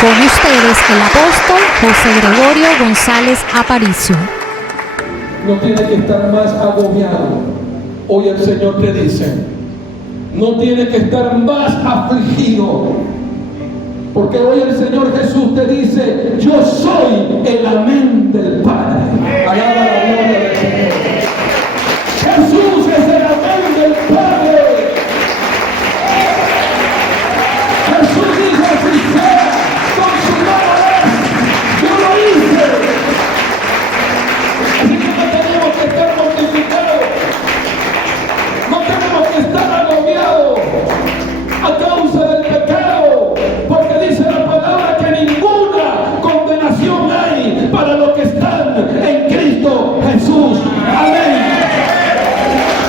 Con ustedes el apóstol José Gregorio González Aparicio. No tiene que estar más agobiado. Hoy el Señor te dice, no tiene que estar más afligido. Porque hoy el Señor Jesús te dice, yo soy el amén del Padre. Alaba la gloria del Señor. Jesús es el amén del Padre. Jesús dijo, si sea consumada es, yo lo hice. Así que no tenemos que estar mortificados. No tenemos que estar agobiados a causa del pecado. Porque dice la palabra que ninguna condenación hay para los que están en Cristo Jesús. Amén.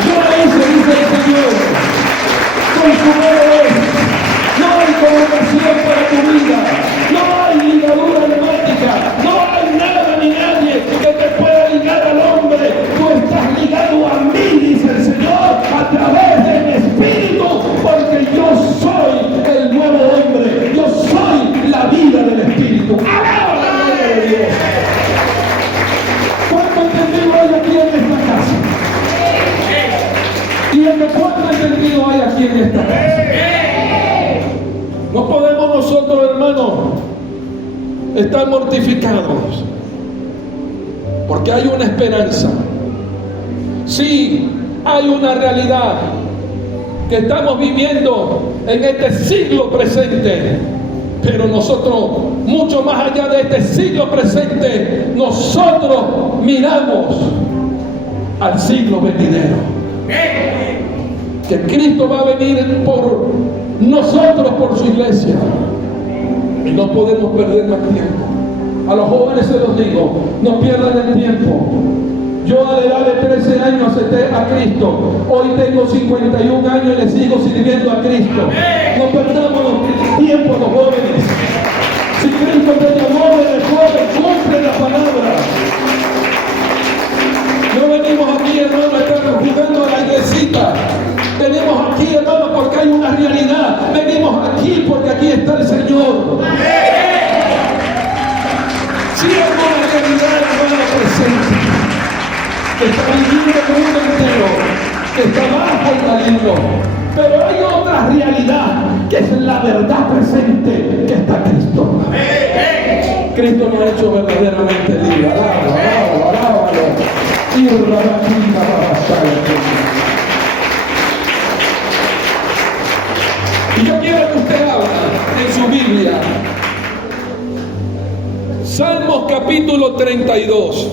Yo lo hice, dice el Señor. Consumado es. No hay condenación para tu vida. No hay ligadura hermética. No hay nada ni nadie que te pueda ligar al hombre. Tú estás ligado a mí, dice el Señor, a través de mi espíritu, porque yo soy el nuevo hombre. Yo soy la vida del espíritu. ¡Alaba la gloria de Dios! ¿Cuánto entendido hay aquí en esta casa? Y el de cuánto entendido hay aquí en esta casa. No podemos nosotros, hermanos, estar mortificados, porque hay una esperanza. Sí, hay una realidad que estamos viviendo en este siglo presente, pero nosotros, mucho más allá de este siglo presente, nosotros miramos al siglo venidero. Que Cristo va a venir por nosotros, por su iglesia, y no podemos perder más tiempo. A los jóvenes se los digo, no pierdan el tiempo. Yo a la edad de 13 años acepté a Cristo. Hoy tengo 51 años y le sigo sirviendo a Cristo. No perdamos tiempo los jóvenes. Si Cristo te llamó desde joven, cumple la palabra. No venimos aquí, hermano, a estar jugando a la iglesita. Venimos aquí, hermano, porque hay una realidad. Venimos aquí porque aquí está el Señor. Sí, hay una realidad, hermano, presente. Que está viviendo el mundo entero, que está bajo el maligno. Pero hay otra realidad, que es la verdad presente, que está Cristo. Cristo nos ha hecho verdaderamente libre. Alábalo. Y yo quiero que usted abra en su Biblia Salmos capítulo 32.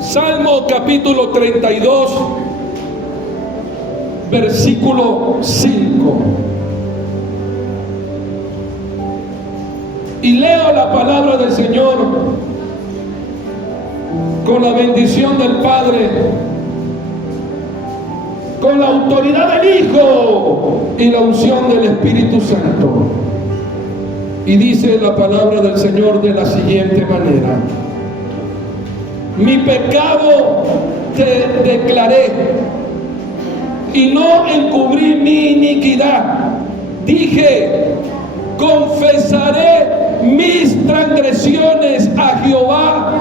Salmo capítulo 32, versículo 5. Y leo la palabra del Señor con la bendición del Padre, con la autoridad del Hijo y la unción del Espíritu Santo. Y dice la palabra del Señor de la siguiente manera: mi pecado te declaré y no encubrí mi iniquidad. Dije, confesaré mis transgresiones a Jehová,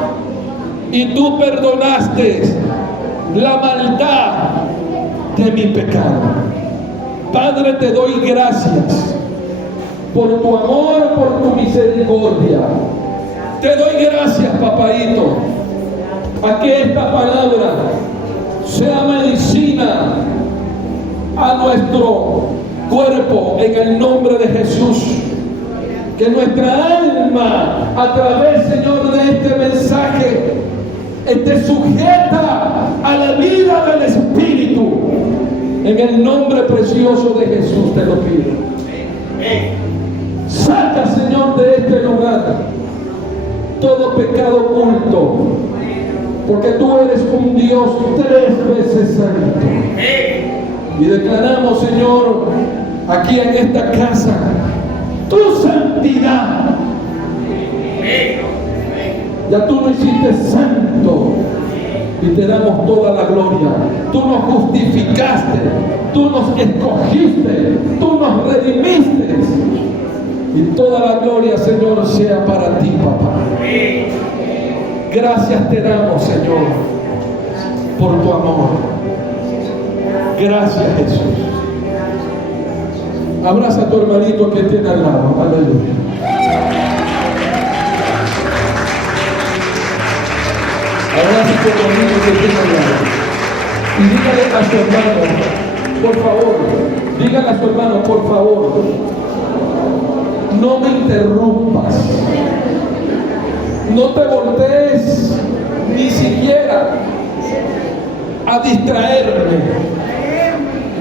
y tú perdonaste la maldad de mi pecado. Padre, te doy gracias por tu amor, por tu misericordia. Te doy gracias, papaíto, a que esta palabra sea medicina a nuestro cuerpo en el nombre de Jesús. Que nuestra alma, a través, Señor, de este mensaje, esté sujeta a la vida del Espíritu. En el nombre precioso de Jesús te lo pido. Saca, Señor, de este lugar todo pecado oculto, porque tú eres un Dios 3 veces santo. Y declaramos, Señor, aquí en esta casa, tu santidad. Ya tú nos hiciste santo y te damos toda la gloria. Tú nos justificaste, tú nos escogiste, tú nos redimiste. Y toda la gloria, Señor, sea para ti, papá. Gracias te damos, Señor, por tu amor. Gracias, Jesús. Abraza a tu hermanito que tiene al lado. Aleluya. Abraza a tu hermanito que tiene al lado. Y dígale a su hermano, por favor, dígale a su hermano, por favor, no me interrumpas. No te voltees ni siquiera a distraerme,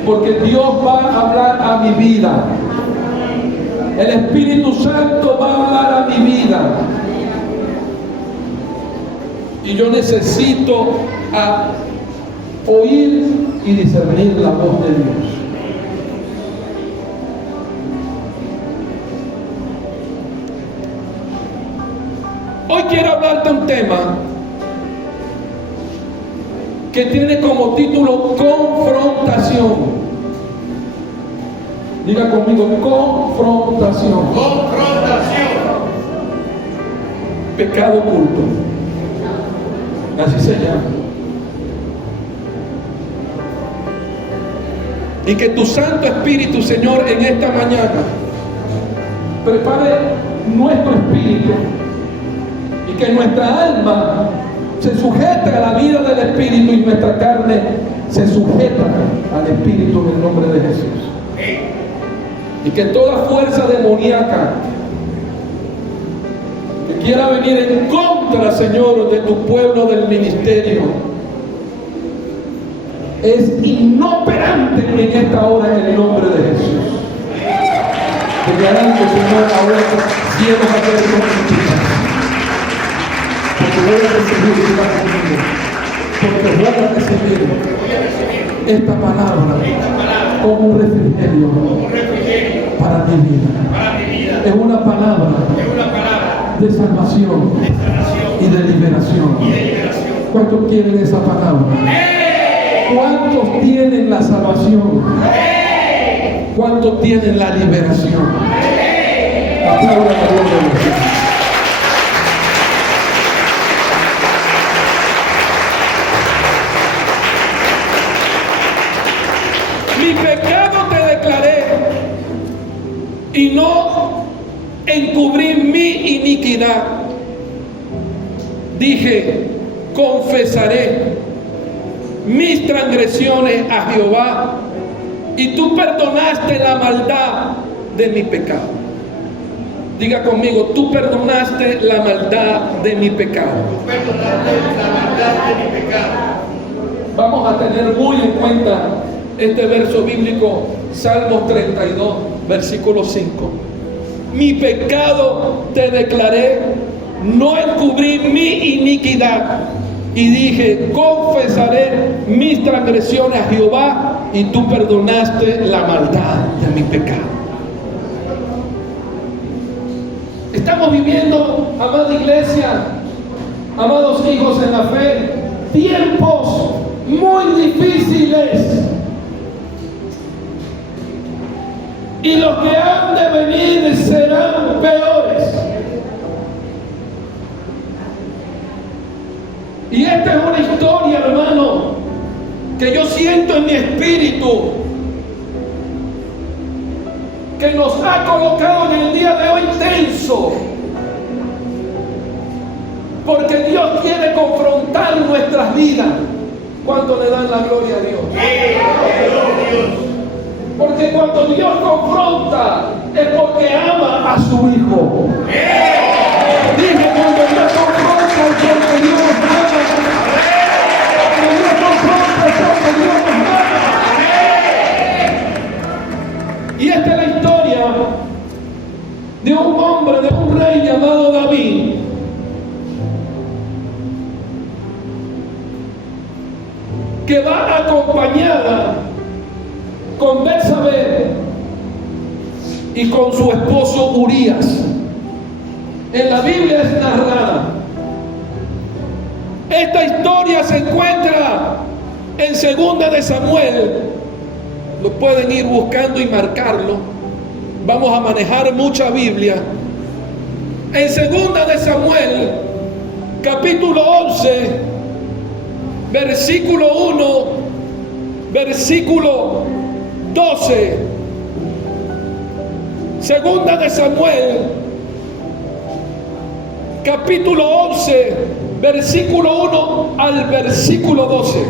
porque Dios va a hablar a mi vida. El Espíritu Santo va a hablar a mi vida. Y yo necesito oír y discernir la voz de Dios. Hoy quiero hablarte un tema que tiene como título confrontación. Diga conmigo, confrontación. Confrontación. Pecado oculto. Así se llama. Y que tu Santo Espíritu, Señor, en esta mañana prepare nuestro espíritu y que nuestra alma se sujete a la vida del Espíritu y nuestra carne se sujeta al Espíritu en el nombre de Jesús. Y que toda fuerza demoníaca que quiera venir en contra, Señor, de tu pueblo del ministerio es inoperante en esta hora en el nombre de Jesús. Declarando, Señor, ahora cielos abiertos en tu casa. Porque voy a recibir esta palabra como un refrigerio para mi vida. Es una palabra de salvación y de liberación. ¿Cuántos quieren esa palabra? ¿Cuántos tienen la salvación? ¿Cuántos tienen la liberación? Aplaudan a Dios. Mi pecado te declaré y no encubrí mi iniquidad. Dije, confesaré mis transgresiones a Jehová y tú perdonaste la maldad de mi pecado. Diga conmigo, tú perdonaste la maldad de mi pecado. Tú perdonaste la maldad de mi pecado. Vamos a tener muy en cuenta este verso bíblico, Salmos 32, versículo 5. Mi pecado te declaré, no encubrí mi iniquidad. Y dije, confesaré mis transgresiones a Jehová y tú perdonaste la maldad de mi pecado. Estamos viviendo, amada iglesia, amados hijos en la fe, tiempos muy difíciles. Y los que han de venir serán peores. Y esta es una historia, hermano, que yo siento en mi espíritu, que nos ha colocado en el día de hoy tenso. Porque Dios quiere confrontar nuestras vidas. ¿Cuánto le dan la gloria a Dios? Porque cuando Dios confronta es porque ama a su Hijo. Dije, cuando Dios confronta es porque Dios ama. Cuando Dios confronta es porque Dios ama. Y esta es la historia de un hombre, de un rey llamado David, que va acompañada con Betsabé y con su esposo Urías. En la Biblia es narrada. Esta historia se encuentra en 2 de Samuel. Lo pueden ir buscando y marcarlo. vamos a manejar mucha Biblia. En 2 de Samuel, capítulo 11, versículo 1, versículo 12. 2 de Samuel, capítulo 11, versículo 1 al versículo 12.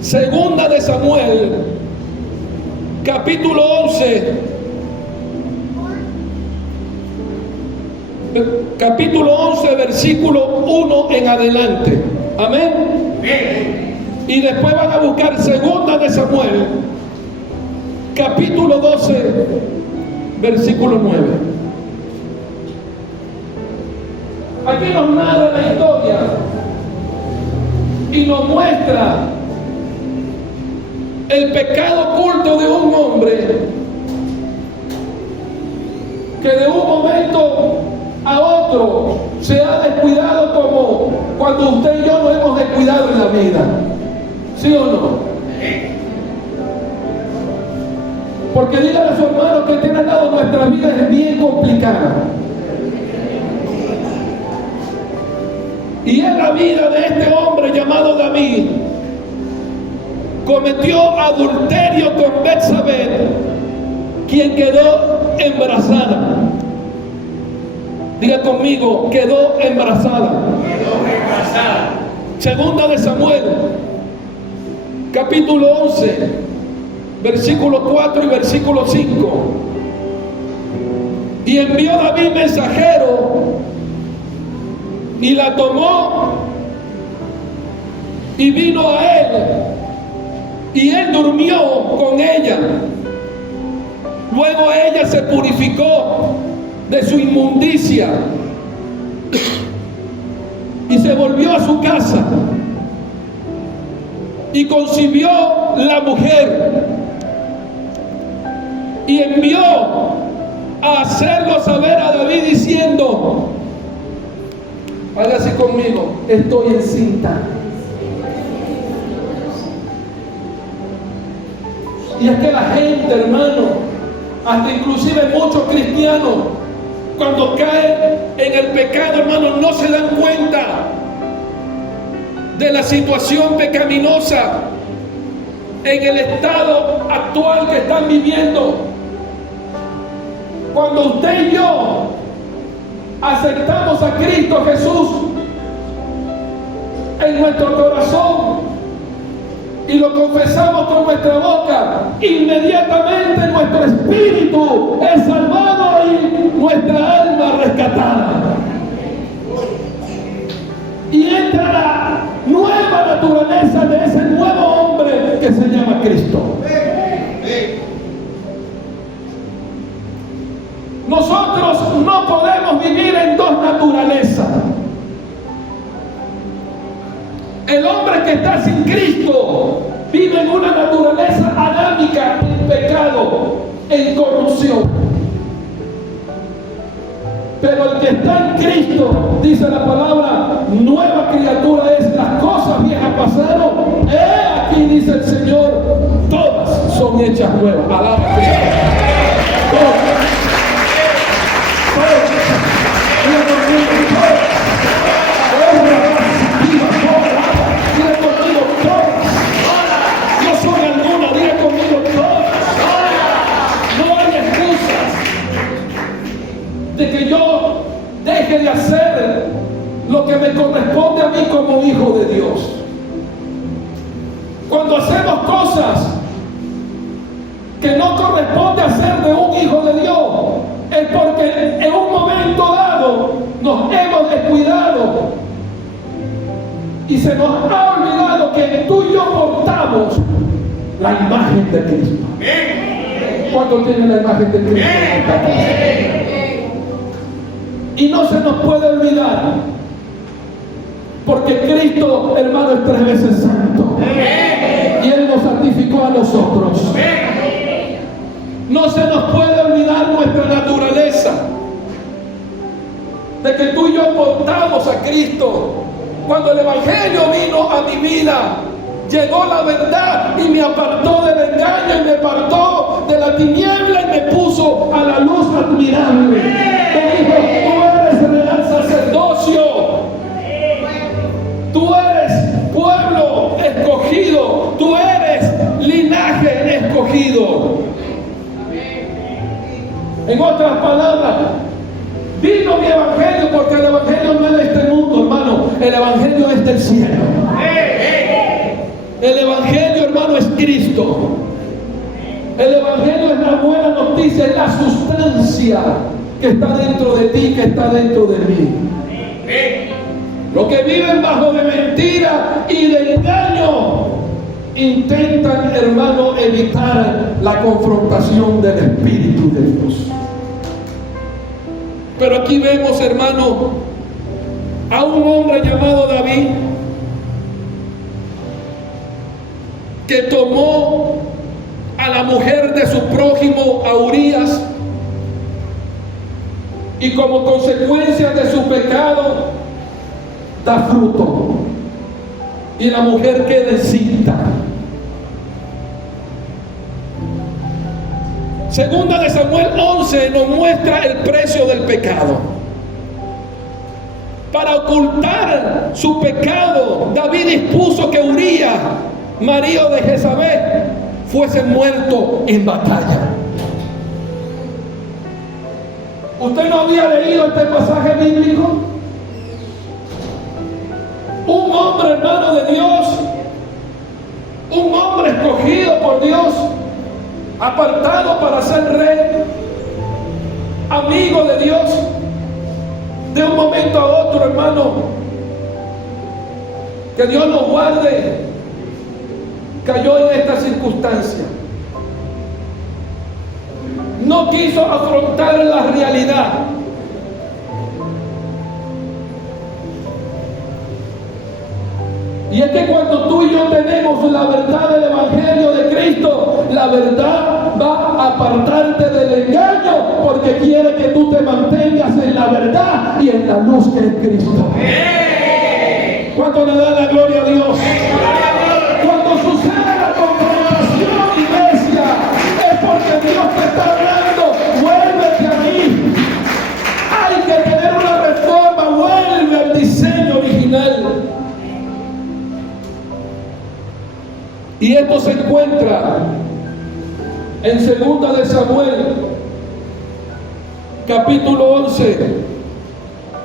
Segunda de Samuel, capítulo 11, versículo 1 en adelante. Amén. Y después van a buscar Segunda de Samuel, capítulo 12, versículo 9. Aquí nos narra la historia y nos muestra el pecado oculto de un hombre que de un momento a otro se ha descuidado, como cuando usted y yo nos hemos descuidado en la vida. ¿Sí o no? Porque dígale a su hermano que tiene al lado, nuestra vida es bien complicada. Y en la vida de este hombre llamado David, cometió adulterio con Betsabé, quien quedó embarazada. Diga conmigo, quedó embarazada. Segunda de Samuel, capítulo 11, versículo 4 y versículo 5. Y envió David mensajero y la tomó y vino a él, y él durmió con ella. Luego ella se purificó de su inmundicia y se volvió a su casa y concibió la mujer y envió a hacerlo saber a David diciendo, haga así conmigo, estoy encinta. Y es que la gente, hermano, hasta inclusive muchos cristianos, cuando caen en el pecado, hermano, no se dan cuenta de la situación pecaminosa en el estado actual que están viviendo. Cuando usted y yo aceptamos a Cristo Jesús en nuestro corazón y lo confesamos con nuestra boca, inmediatamente nuestro espíritu es salvado y nuestra alma rescatada. Y entra la nueva naturaleza de ese nuevo hombre que se llama Cristo. Nosotros no podemos vivir en dos naturalezas. El hombre que está sin Cristo vive en una naturaleza adámica, en pecado, en corrupción. Pero el que está en Cristo, dice la palabra, nueva criatura es. Las cosas viejas pasaron, aquí dice el Señor, todas son hechas nuevas. Alaba a Cristo. Todas. De hacer lo que me corresponde a mí como hijo de Dios. Cuando hacemos cosas que no corresponde hacer de un hijo de Dios, es porque en un momento dado nos hemos descuidado y se nos ha olvidado que tú y yo portamos la imagen de Cristo. ¿Cuánto tiene la imagen de Cristo? Y no se nos puede olvidar, porque Cristo, hermano, es 3 veces santo. Y Él nos santificó a nosotros. No se nos puede olvidar nuestra naturaleza, de que tú y yo portamos a Cristo. Cuando el Evangelio vino a mi vida, llegó la verdad y me apartó del engaño y me apartó de la tiniebla y me puso a la luz admirable. Me dijo, tú eres real sacerdocio, tú eres pueblo escogido, tú eres linaje escogido. En otras palabras, vino mi evangelio, porque el evangelio no es de este mundo, hermano, el evangelio es del cielo. El evangelio, hermano, es Cristo. El evangelio es la buena noticia, es la sustancia que está dentro de ti, que está dentro de mí. Los que viven bajo de mentira y de engaño intentan, hermano, evitar la confrontación del Espíritu de Dios. Pero aquí vemos, hermano, a un hombre llamado David, que tomó a la mujer de su prójimo, a Urías, y como consecuencia de su pecado da fruto y la mujer queda encinta. Segunda de Samuel 11 nos muestra el precio del pecado. Para ocultar su pecado, David dispuso que Urías, marido de Jezabel, fuese muerto en batalla. ¿Usted no había leído este pasaje bíblico? Un hombre, hermano de Dios, un hombre escogido por Dios, apartado para ser rey, amigo de Dios, de un momento a otro, hermano, que Dios lo guarde, cayó en esta circunstancia. No quiso afrontar la realidad. Y es que cuando tú y yo tenemos la verdad del Evangelio de Cristo, la verdad va a apartarte del engaño, porque quiere que tú te mantengas en la verdad y en la luz que es Cristo. ¿Cuánto le da la gloria a Dios? Cuando sucede la confrontación, iglesia, es porque Dios te está hablando, vuélvete a mí. Hay que tener una reforma, vuelve al diseño original. Y esto se encuentra en 2 de Samuel, capítulo 11,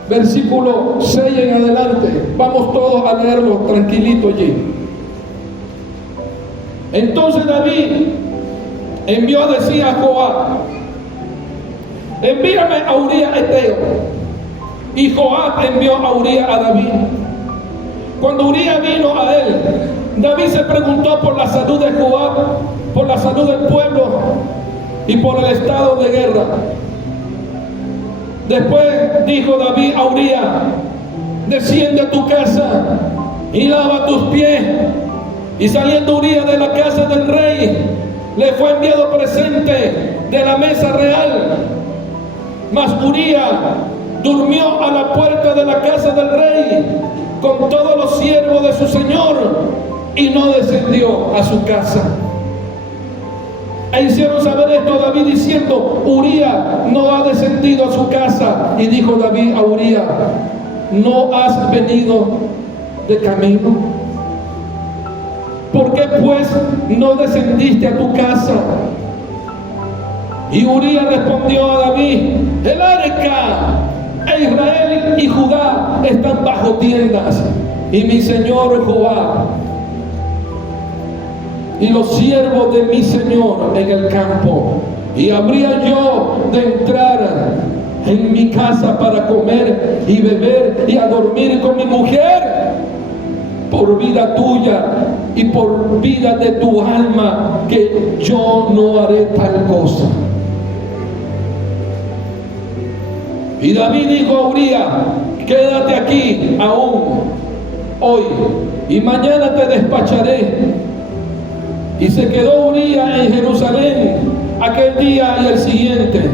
versículo 6 en adelante. Vamos todos a leerlo tranquilito allí. Entonces David envió a decir a Joab: envíame a Urías Eteo. Y Joab envió a Urías a David. Cuando Urías vino a él, David se preguntó por la salud de Joab, por la salud del pueblo y por el estado de guerra. Después dijo David a Urías: desciende a tu casa y lava tus pies. Y saliendo Urías de la casa del rey, le fue enviado presente de la mesa real. Mas Urías durmió a la puerta de la casa del rey con todos los siervos de su señor, y no descendió a su casa. E hicieron saber esto a David diciendo: Urías no ha descendido a su casa. Y dijo David a Urías: ¿no has venido de camino? ¿Por qué pues no descendiste a tu casa? Y Urías respondió a David: el arca e Israel y Judá están bajo tiendas, y mi señor Joab y los siervos de mi señor en el campo. Y habría yo de entrar en mi casa para comer y beber y a dormir con mi mujer? Por vida tuya y por vida de tu alma, que yo no haré tal cosa. Y David dijo a Urías: quédate aquí aún hoy, y mañana te despacharé. Y se quedó Urías en Jerusalén aquel día y el siguiente.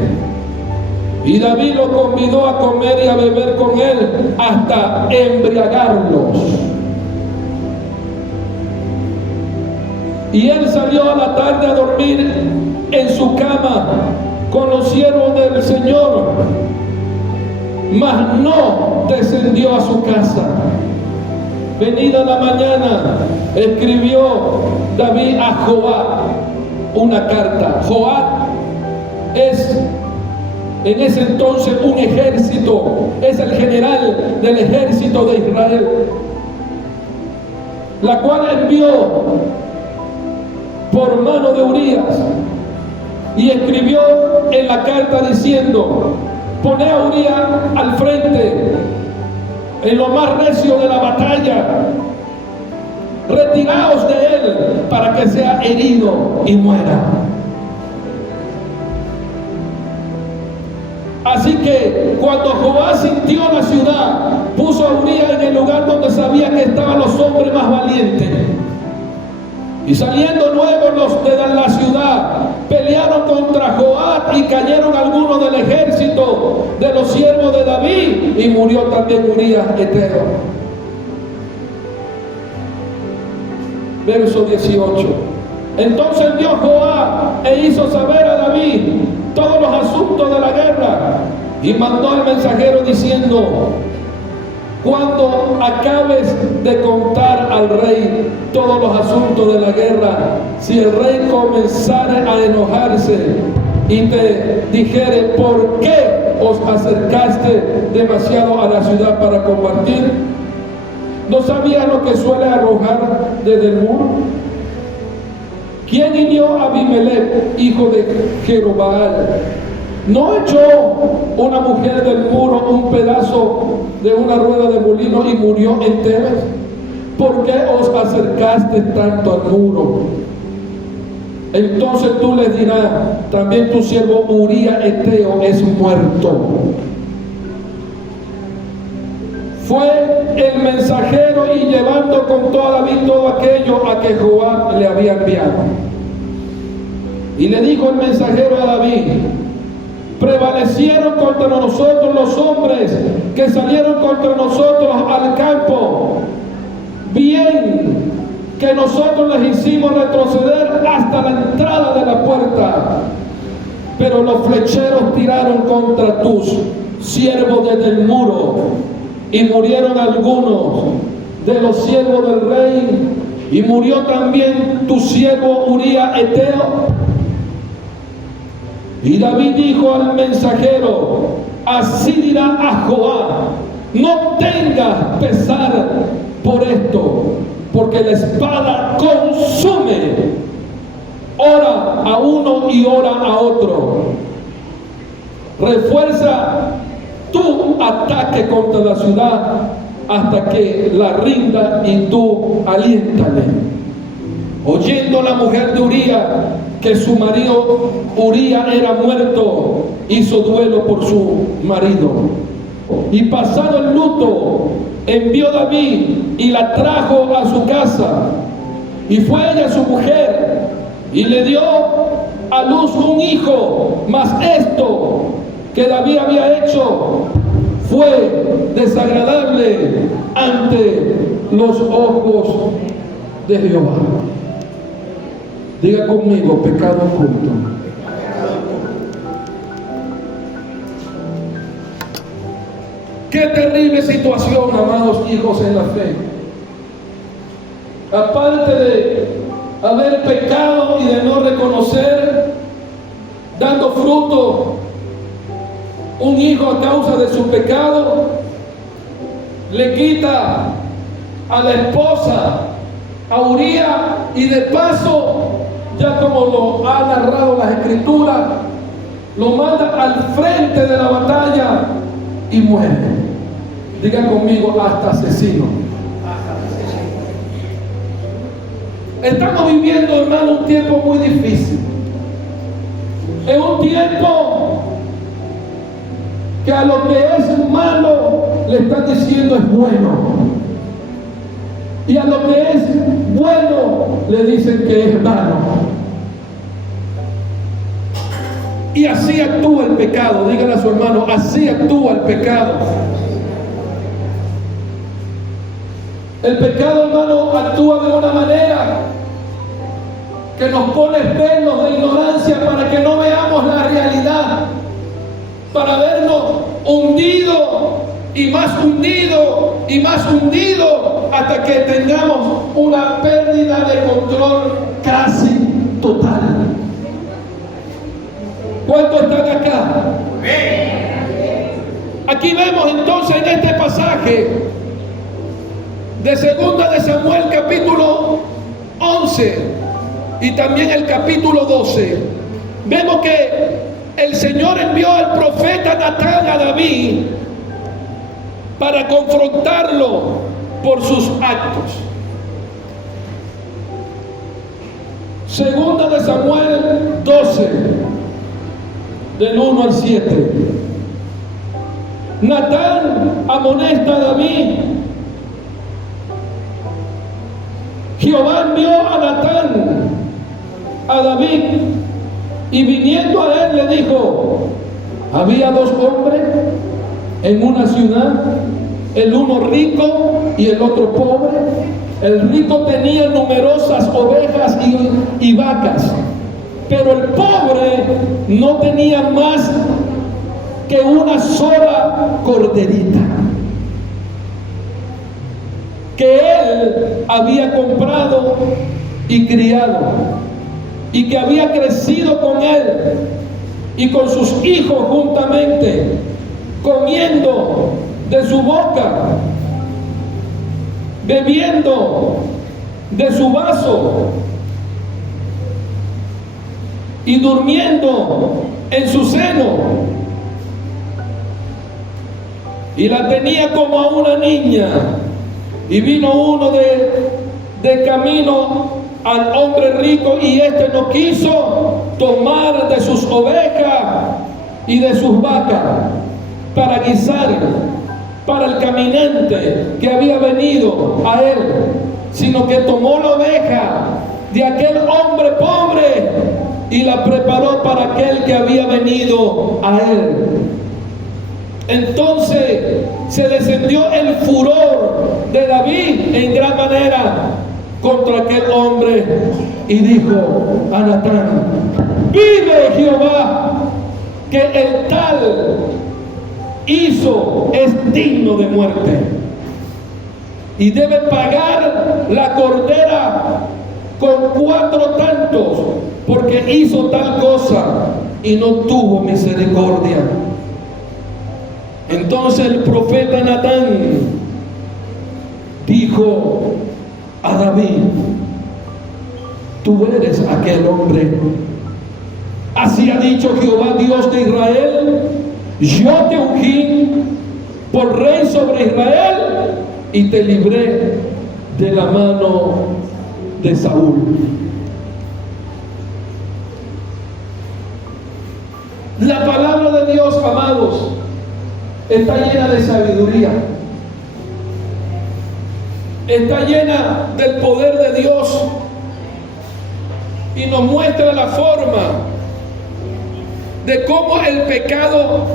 Y David lo convidó a comer y a beber con él hasta embriagarlos. Y él salió a la tarde a dormir en su cama con los siervos del Señor, mas no descendió a su casa. Venida la mañana, escribió David a Joab una carta. Joab es en ese entonces un ejército, es el general del ejército de Israel, la cual envió por mano de Urías y escribió en la carta diciendo: poné a Urías al frente en lo más recio de la batalla, retiraos de él para que sea herido y muera. Así que cuando Joab sintió la ciudad, puso a Urías en el lugar donde sabía que estaban los hombres más valientes. Y saliendo luego los de la ciudad, pelearon contra Joab y cayeron algunos del ejército de los siervos de David, y murió también Urías heteo. Verso 18. Entonces vio Joab e hizo saber a David todos los asuntos de la guerra, y mandó al mensajero diciendo: cuando acabes de contar al rey todos los asuntos de la guerra, si el rey comenzare a enojarse y te dijere: ¿por qué os acercaste demasiado a la ciudad para combatir? ¿No sabías lo que suele arrojar desde el muro? ¿Quién hirió a Abimelech, hijo de Jerubbaal? ¿No echó una mujer del muro un pedazo de una rueda de molino y murió en Tebes? ¿Por qué os acercaste tanto al muro? Entonces tú les dirás: también tu siervo Urías heteo es muerto. Fue el mensajero y llevando contó a David todo aquello a que Joab le había enviado. Y le dijo el mensajero a David: prevalecieron contra nosotros los hombres que salieron contra nosotros al campo. Bien que nosotros les hicimos retroceder hasta la entrada de la puerta, pero los flecheros tiraron contra tus siervos desde el muro, y murieron algunos de los siervos del rey, y murió también tu siervo Urías heteo. Y David dijo al mensajero: así dirá a Joab: no tengas pesar por esto, porque la espada consume, ora a uno y ora a otro. Refuerza tu ataque contra la ciudad hasta que la rinda, y tú aliéntale. Oyendo la mujer de Urías que su marido Urías era muerto, hizo duelo por su marido. Y pasado el luto, envió David y la trajo a su casa. Y fue ella su mujer, y le dio a luz un hijo. Mas esto que David había hecho fue desagradable ante los ojos de Jehová. Diga conmigo: pecado oculto. Qué terrible situación, amados hijos en la fe. Aparte de haber pecado y de no reconocer, dando fruto, un hijo a causa de su pecado, le quita a la esposa, a Urías, y de paso, ya como lo ha narrado las escrituras, lo manda al frente de la batalla y muere. Diga conmigo: hasta asesino. Estamos viviendo, hermano, un tiempo muy difícil. Es un tiempo que a lo que es malo le están diciendo es bueno, y a lo que es bueno le dicen que es malo. Y Y así actúa el pecado. Dígale a su hermano, así actúa el pecado. El pecado, hermano, actúa de una manera que nos pone velos de ignorancia para que no veamos la realidad, para vernos hundidos y más hundido y más hundido hasta que tengamos una pérdida de control casi total. ¿Cuántos están acá? Aquí vemos entonces en este pasaje de Segunda de Samuel capítulo 11 y también el capítulo 12, vemos que el Señor envió al profeta Natán a David para confrontarlo por sus actos. Segunda de Samuel 12, del 1 al 7. Natán amonesta a David. Jehová envió a Natán a David, y viniendo a él le dijo: había dos hombres en una ciudad, el uno rico y el otro pobre. El rico tenía numerosas ovejas y vacas, pero el pobre no tenía más que una sola corderita que él había comprado y criado, y que había crecido con él y con sus hijos juntamente, comiendo de su boca, bebiendo de su vaso y durmiendo en su seno, y la tenía como a una niña. Y vino uno de camino al hombre rico, y éste no quiso tomar de sus ovejas y de sus vacas para guisar para el caminante que había venido a él, sino que tomó la oveja de aquel hombre pobre y la preparó para aquel que había venido a él. Entonces se descendió el furor de David en gran manera contra aquel hombre, y dijo a Natán: vive Jehová, que el tal hizo es digno de muerte, y debe pagar la cordera con 4 tantos, porque hizo tal cosa y no tuvo misericordia. Entonces el profeta Natán dijo a David: tú eres aquel hombre. Así ha dicho Jehová, Dios de Israel: yo te ungí por rey sobre Israel y te libré de la mano de Saúl. La palabra de Dios, amados, está llena de sabiduría, está llena del poder de Dios, y nos muestra la forma de cómo el pecado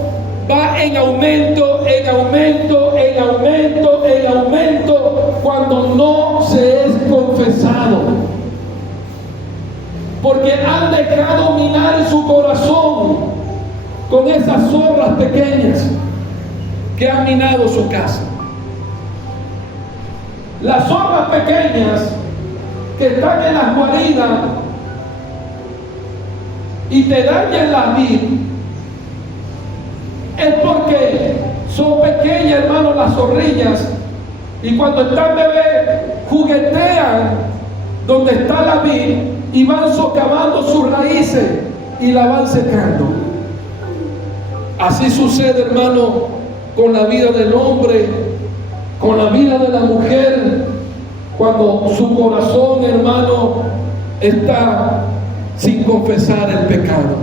va en aumento, en aumento, en aumento, en aumento, cuando no se es confesado, porque han dejado minar su corazón con esas zorras pequeñas que han minado su casa. Las zorras pequeñas que están en las guaridas y te dañan la vid, es porque son pequeñas, hermanos, las zorrillas, y cuando están bebés juguetean donde está la vid y van socavando sus raíces y la van secando. Así sucede, hermano, con la vida del hombre, con la vida de la mujer, cuando su corazón, hermano, está sin confesar el pecado.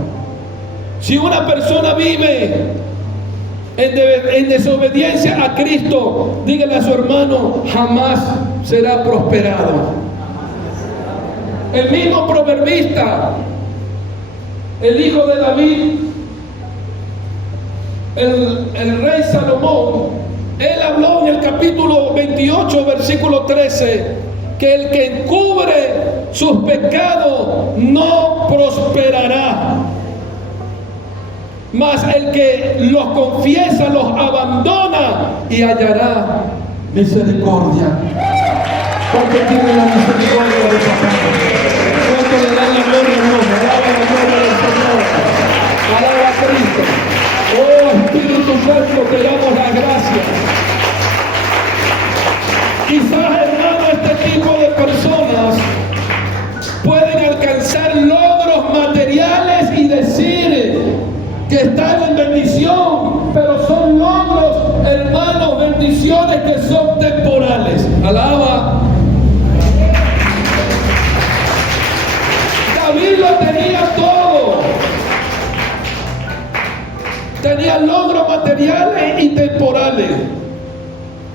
Si una persona vive en desobediencia a Cristo, dígale a su hermano: jamás será prosperado. El mismo proverbista, el hijo de David, el rey Salomón, él habló en el capítulo 28, versículo 13, que el que encubre sus pecados no prosperará, mas el que los confiesa los abandona y hallará misericordia. Porque tiene la misericordia de papá. ¿Cuánto le dan la gloria a Dios? Alaba la gloria del Señor. Alaba a Cristo. Oh Espíritu Santo, te damos las gracias. Quizás, hermano, este tipo de personas pueden alcanzar logros materiales y decir que están en bendición, pero son logros, hermanos, bendiciones que son temporales. Alaba. David lo tenía todo. Tenía logros materiales y temporales.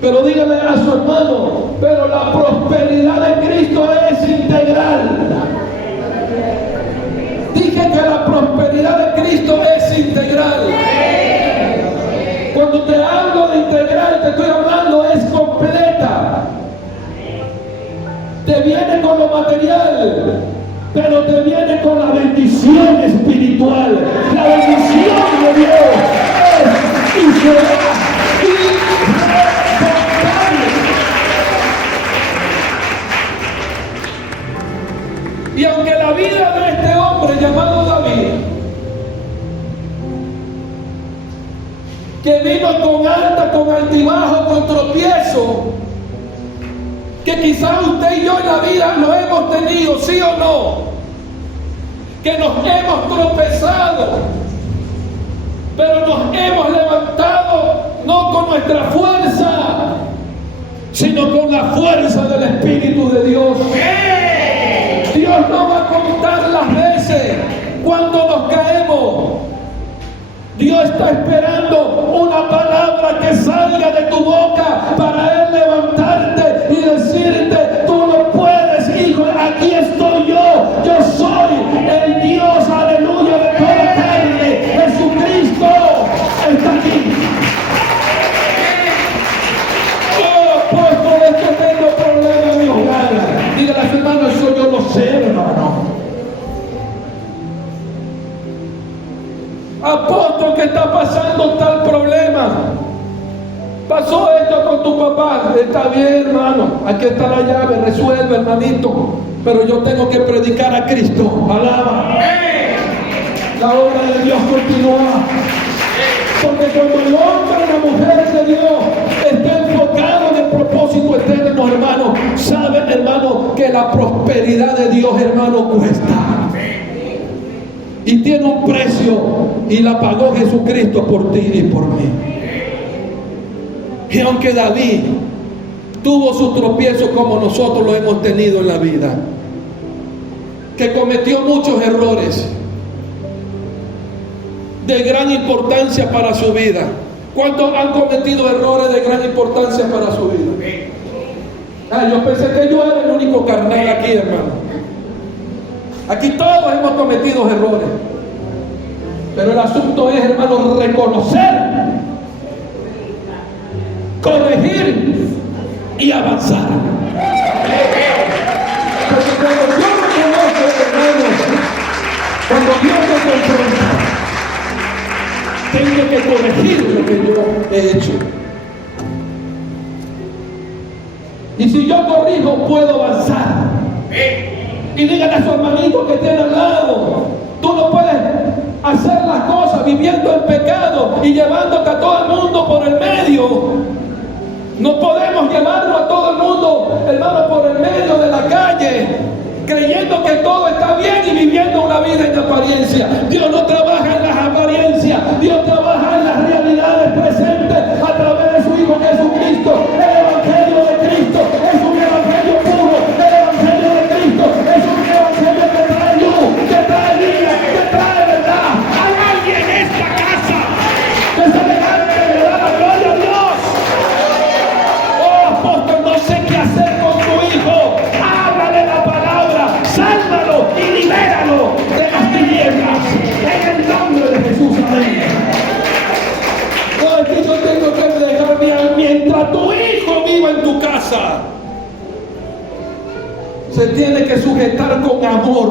Pero dígale a su hermano, pero la prosperidad de Cristo es integral. Dije que la prosperidad de Cristo es integral. Cuando te hablo de integral, te estoy hablando, es completa. Te viene con lo material, pero te viene con la bendición espiritual. La bendición de Dios es y será irrevocable. Y aunque la vida de este hombre llamado David, que vino con altibajo, con tropiezo, que quizás usted y yo en la vida lo hemos tenido, sí o no, que nos hemos tropezado, pero nos hemos levantado no con nuestra fuerza, sino con la fuerza del Espíritu de Dios. Dios no va a contar las veces cuando nos caemos. Dios está esperando una palabra que salga de tu boca para Él levantarte y decirte: tú lo puedes, hijo, aquí estoy yo soy el Dios, aleluya, de toda carne. Jesucristo está aquí. Oh, apóstol, es que tengo problemas en mi hogar. Dígale a su hermano: eso yo lo sé, hermano. Apóstol, que está pasando tal problema. Pasó esto con tu papá. Está bien, hermano. Aquí está la llave. Resuelve, hermanito. Pero yo tengo que predicar a Cristo. Alaba. La obra de Dios continúa. Porque cuando el hombre y la mujer de Dios está enfocado en el propósito eterno, hermano, saben, hermano, que la prosperidad de Dios, hermano, cuesta. Y tiene un precio, y la pagó Jesucristo por ti y por mí. Y aunque David tuvo sus tropiezos como nosotros lo hemos tenido en la vida, que cometió muchos errores de gran importancia para su vida. ¿Cuántos han cometido errores de gran importancia para su vida? Yo pensé que yo era el único carnal aquí, hermano. Aquí todos hemos cometido errores. Pero el asunto es, hermano, reconocer, corregir y avanzar. Porque cuando Dios reconoce, hermano, cuando Dios me confronta, tengo que corregir lo que yo he hecho. Y si yo corrijo, puedo avanzar. Y dígale a su hermanito que tiene al lado: tú no puedes hacer las cosas viviendo en pecado y llevándote a todo el mundo por el medio. No podemos llevarlo a todo el mundo, hermano, por el medio de la calle, creyendo que todo está bien y viviendo una vida en apariencia. Dios no trabaja en las apariencias. Dios trabaja en las realidades presentes a través de su Hijo Jesucristo. El Evangelio de Cristo es un Evangelio puro. El Evangelio de Cristo es un Evangelio que trae luz, que trae vida, que trae verdad. Hay alguien en esta casa que se levante y le da la gloria a Dios. Oh, apóstol, no sé qué hacer con tu hijo. Háblale la palabra, sálvalo y libéralo de las tinieblas. En el nombre de Jesús, amén. casa. Se tiene que sujetar con amor.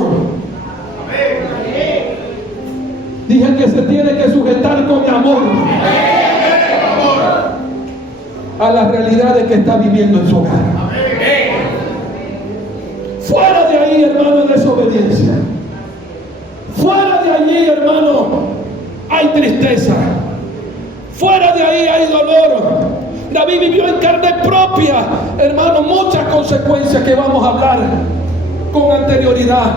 Dije que se tiene que sujetar con amor a las realidades que está viviendo en su hogar. Fuera de ahí, hermano, desobediencia. Fuera de allí, hermano, hay tristeza. Fuera de ahí hay dolor. David vivió en carne propia, hermano, muchas consecuencias que vamos a hablar con anterioridad.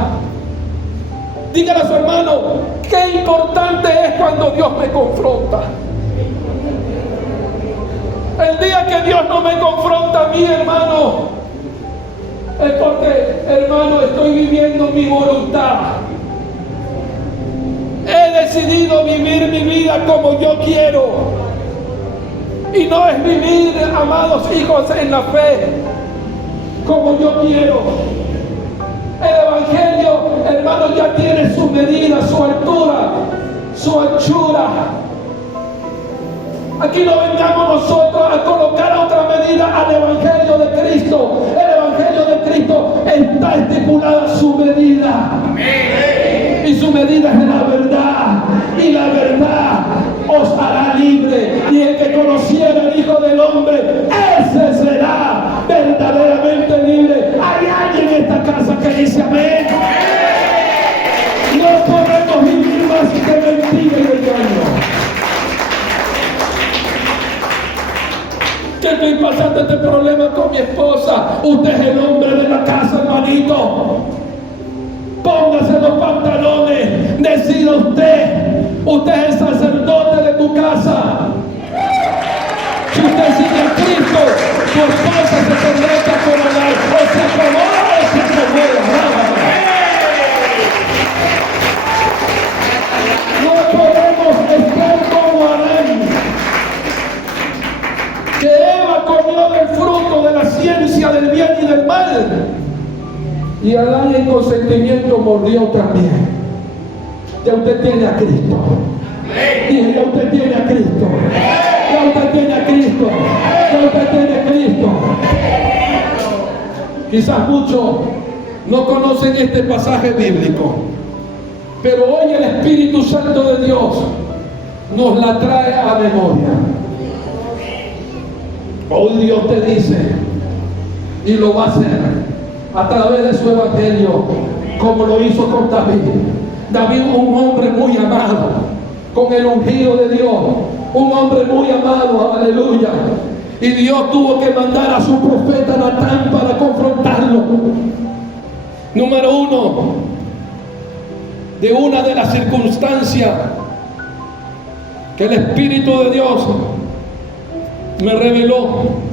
Dígale a su hermano, qué importante es cuando Dios me confronta. El día que Dios no me confronta a mí, hermano, es porque, hermano, estoy viviendo mi voluntad. He decidido vivir mi vida como yo quiero. Y no es vivir, amados hijos, en la fe como yo quiero. El Evangelio, hermano, ya tiene su medida, su altura, su anchura. Aquí no vengamos nosotros a colocar otra medida al Evangelio de Cristo. El Evangelio de Cristo está estipulada su medida. Y su medida es la verdad. Y la verdad os hará libre. Y el que conociera al Hijo del Hombre, ese será verdaderamente libre. Hay alguien en esta casa que dice amén. No podemos vivir más que mentira y engaño. Que estoy pasando este problema con mi esposa. Usted es el hombre de la casa, hermanito. Póngase los pantalones. Decida usted. Usted es el sacerdote de tu casa. Si usted sigue a Cristo, su esposa se tendrá que acomodar. O se acomoda o se acomoda. No podemos estar como Adán, que Eva comió del fruto de la ciencia del bien y del mal, y Adán en consentimiento mordió también. Ya usted tiene a Cristo. Dije, ya usted tiene a Cristo. Ya usted tiene a Cristo. Ya usted tiene a Cristo. Quizás muchos no conocen este pasaje bíblico, pero hoy el Espíritu Santo de Dios nos la trae a memoria. Hoy Dios te dice, y lo va a hacer a través de su evangelio, como lo hizo con David. David, un hombre muy amado, con el ungido de Dios, un hombre muy amado, aleluya. Y Dios tuvo que mandar a su profeta Natán para confrontarlo. Número uno, de una de las circunstancias que el Espíritu de Dios me reveló.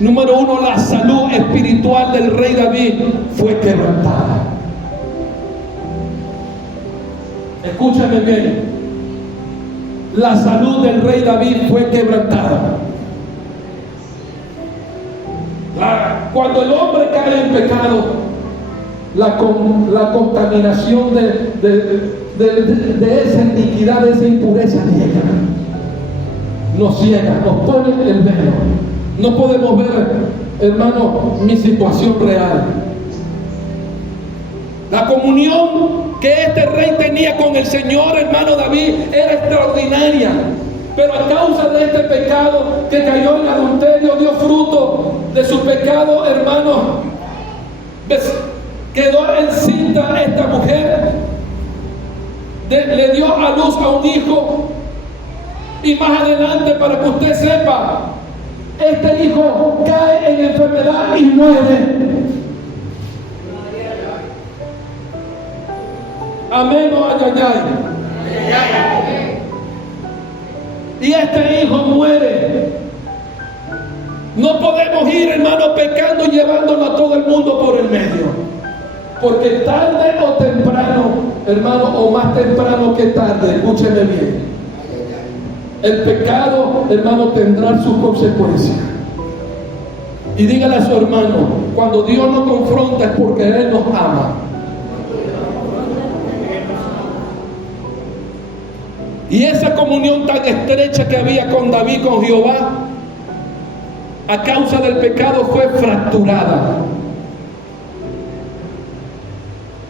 Número uno, la salud espiritual del rey David fue quebrantada. Escúchame bien. La salud del rey David fue quebrantada. Cuando el hombre cae en pecado, la contaminación de esa iniquidad, de esa impureza llega. Nos ciega, nos pone el velo. No podemos ver, hermano, mi situación real. La comunión que este rey tenía con el Señor, hermano David, era extraordinaria. Pero a causa de este pecado que cayó en adulterio, dio fruto de su pecado, hermano. Quedó encinta esta mujer. Le dio a luz a un hijo. Y más adelante, para que usted sepa, este hijo cae en enfermedad y muere. Amén o ayayay. Y este hijo muere. No podemos ir, hermano, pecando y llevándolo a todo el mundo por el medio. Porque tarde o temprano, hermano, o más temprano que tarde, escúcheme bien, el pecado, hermano, tendrá sus consecuencias. Y dígale a su hermano, cuando Dios nos confronta es porque Él nos ama. Y esa comunión tan estrecha que había con David, con Jehová, a causa del pecado fue fracturada.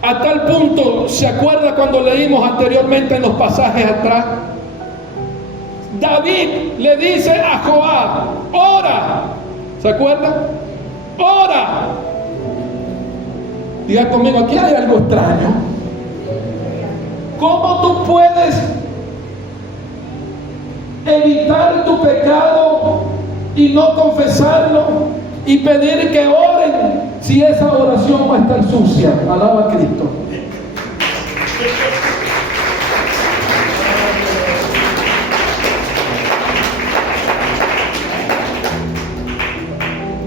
A tal punto, ¿se acuerda cuando leímos anteriormente en los pasajes atrás? David le dice a Joab, ora. ¿Se acuerda? Ora. Diga conmigo, aquí hay algo extraño. ¿Cómo tú puedes evitar tu pecado y no confesarlo y pedir que oren si esa oración va a estar sucia? Alaba a Cristo.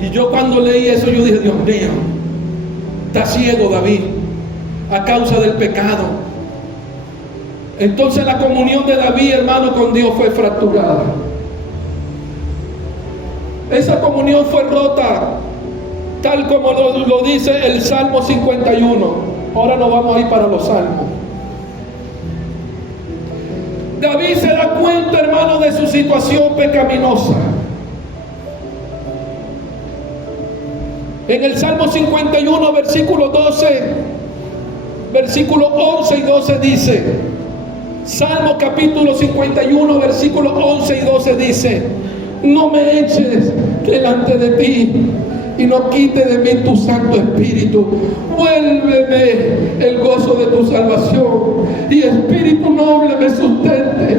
Y yo cuando leí eso, yo dije, Dios mío, está ciego David a causa del pecado. Entonces la comunión de David, hermano, con Dios fue fracturada. Esa comunión fue rota, tal como lo dice el Salmo 51. Ahora nos vamos a ir para los salmos. David se da cuenta, hermano, de su situación pecaminosa. En el Salmo 51, versículo 12, versículo 11 y 12 dice, Salmo capítulo 51, versículo 11 y 12 dice, no me eches delante de ti y no quite de mí tu Santo Espíritu. Vuélveme el gozo de tu salvación y espíritu noble me sustente.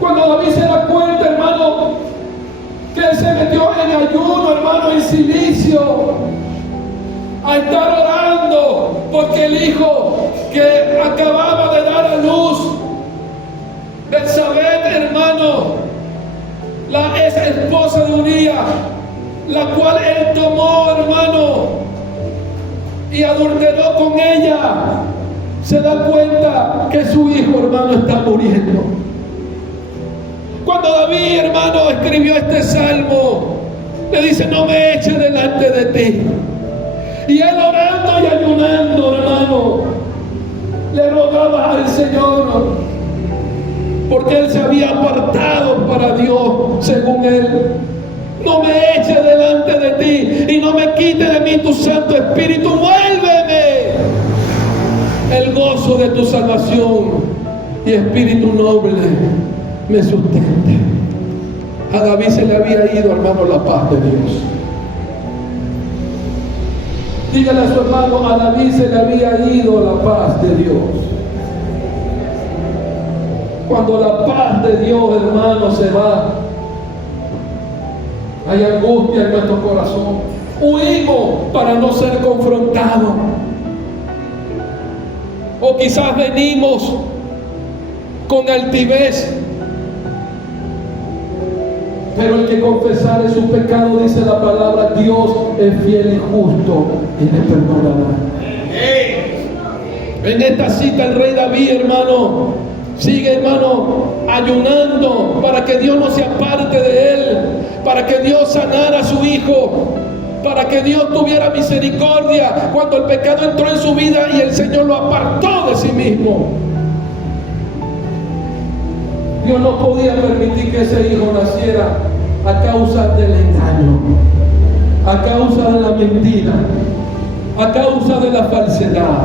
Cuando David se da cuenta, hermano, que él se metió en ayuno, hermano, en silicio, a estar orando, porque el hijo que acababa de dar a luz, Betsabé, hermano, la ex esposa de Uría, la cual él tomó, hermano, y adulteró con ella, se da cuenta que su hijo, hermano, está muriendo. Cuando David, hermano, escribió este salmo, le dice, no me eches delante de ti. Y él orando y ayunando, hermano, le rogaba al Señor, porque él se había apartado para Dios, según él. No me eches delante de ti y no me quite de mí tu Santo Espíritu. Vuélveme el gozo de tu salvación y espíritu noble me sustente. A David se le había ido, hermano, la paz de Dios. Dígale a su hermano, a David se le había ido la paz de Dios. Cuando la paz de Dios, hermano, se va, hay angustia en nuestro corazón. Huimos para no ser confrontados. O quizás venimos con altivez. Pero el que confesare su pecado, dice la palabra, Dios es fiel y justo y le perdonará. En esta cita el rey David, hermano, sigue, hermano, ayunando para que Dios no se aparte de él, para que Dios sanara a su hijo, para que Dios tuviera misericordia cuando el pecado entró en su vida y el Señor lo apartó de sí mismo. Dios no podía permitir que ese hijo naciera a causa del engaño, a causa de la mentira, a causa de la falsedad.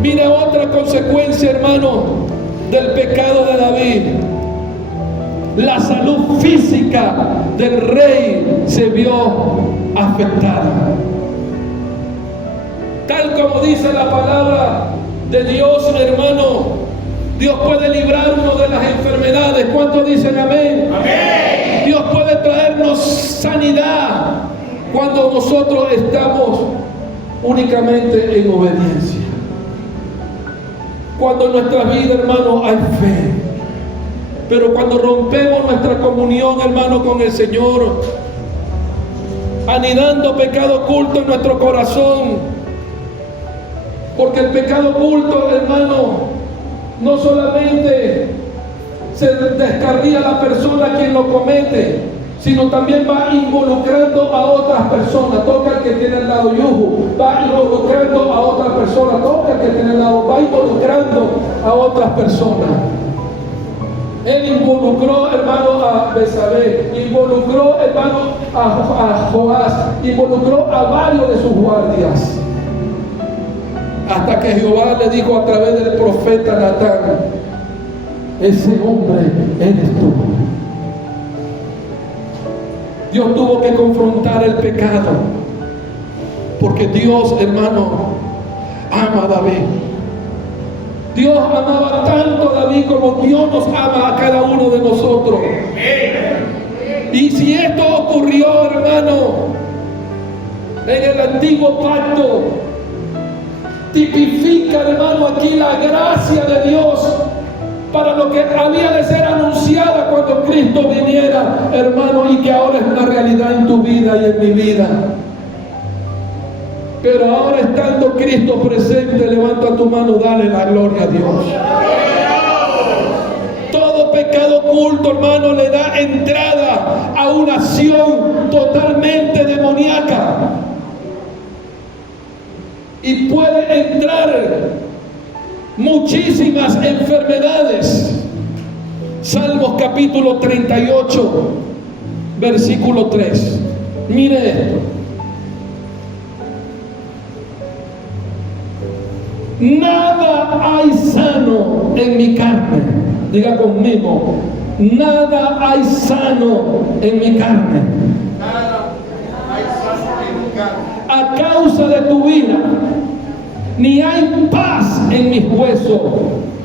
Mira otra consecuencia, hermano, del pecado de David. La salud física del rey se vio afectada. Tal como dice la palabra de Dios, hermano, Dios puede librarnos de las enfermedades. ¿Cuántos dicen amén? Amén. Dios puede traernos sanidad cuando nosotros estamos únicamente en obediencia. Cuando en nuestra vida, hermano, hay fe. Pero cuando rompemos nuestra comunión, hermano, con el Señor, anidando pecado oculto en nuestro corazón, porque el pecado oculto, hermano, no solamente se descarría a la persona quien lo comete, sino también va involucrando a otras personas. Toca el que tiene al lado yugo, va involucrando a otras personas. Toca el que tiene al lado, va involucrando a otras personas. Él involucró, hermano, a Betsabé, involucró, hermano, a Joás, involucró a varios de sus guardias. Hasta que Jehová le dijo a través del profeta Natán: ese hombre eres tú. Dios tuvo que confrontar el pecado, porque Dios, hermano, ama a David. Dios amaba tanto a David como Dios nos ama a cada uno de nosotros. Y si esto ocurrió, hermano, en el antiguo pacto, tipifica, hermano, aquí la gracia de Dios para lo que había de ser anunciada cuando Cristo viniera, hermano, y que ahora es una realidad en tu vida y en mi vida. Pero ahora, estando Cristo presente, levanta tu mano, dale la gloria a Dios. Todo pecado oculto, hermano, le da entrada a una acción totalmente demoníaca. Y puede entrar muchísimas enfermedades. Salmos capítulo 38, versículo 3. Mire esto. Nada hay sano en mi carne. Diga conmigo: nada hay sano en mi carne. Nada hay sano en mi carne. A causa de tu vida, ni hay paz en mis huesos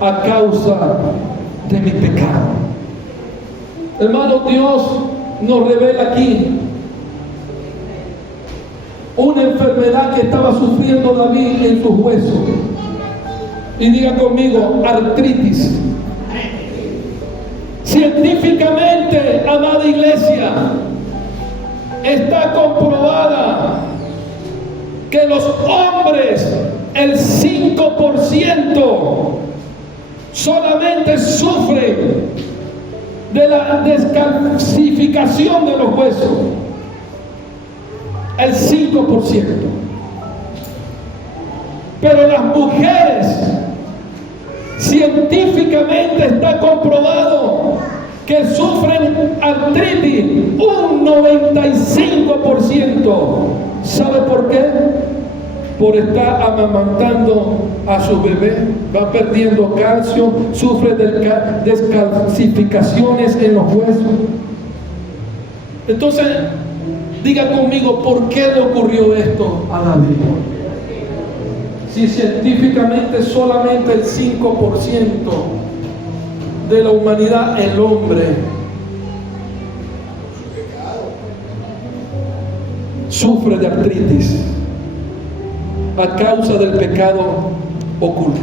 a causa de mi pecado. Hermano, Dios nos revela aquí una enfermedad que estaba sufriendo David en sus huesos. Y diga conmigo: artritis. Científicamente, amada iglesia, está comprobada que los hombres, el 5% solamente sufren de la descalcificación de los huesos. El 5%. Pero las mujeres, científicamente está comprobado que sufren artritis un 95%. ¿Sabe por qué? Por estar amamantando a su bebé, va perdiendo calcio, sufre de descalcificaciones en los huesos. Entonces, diga conmigo, ¿por qué le ocurrió esto a David? Si científicamente solamente el 5% de la humanidad, el hombre, sufre de artritis a causa del pecado oculto.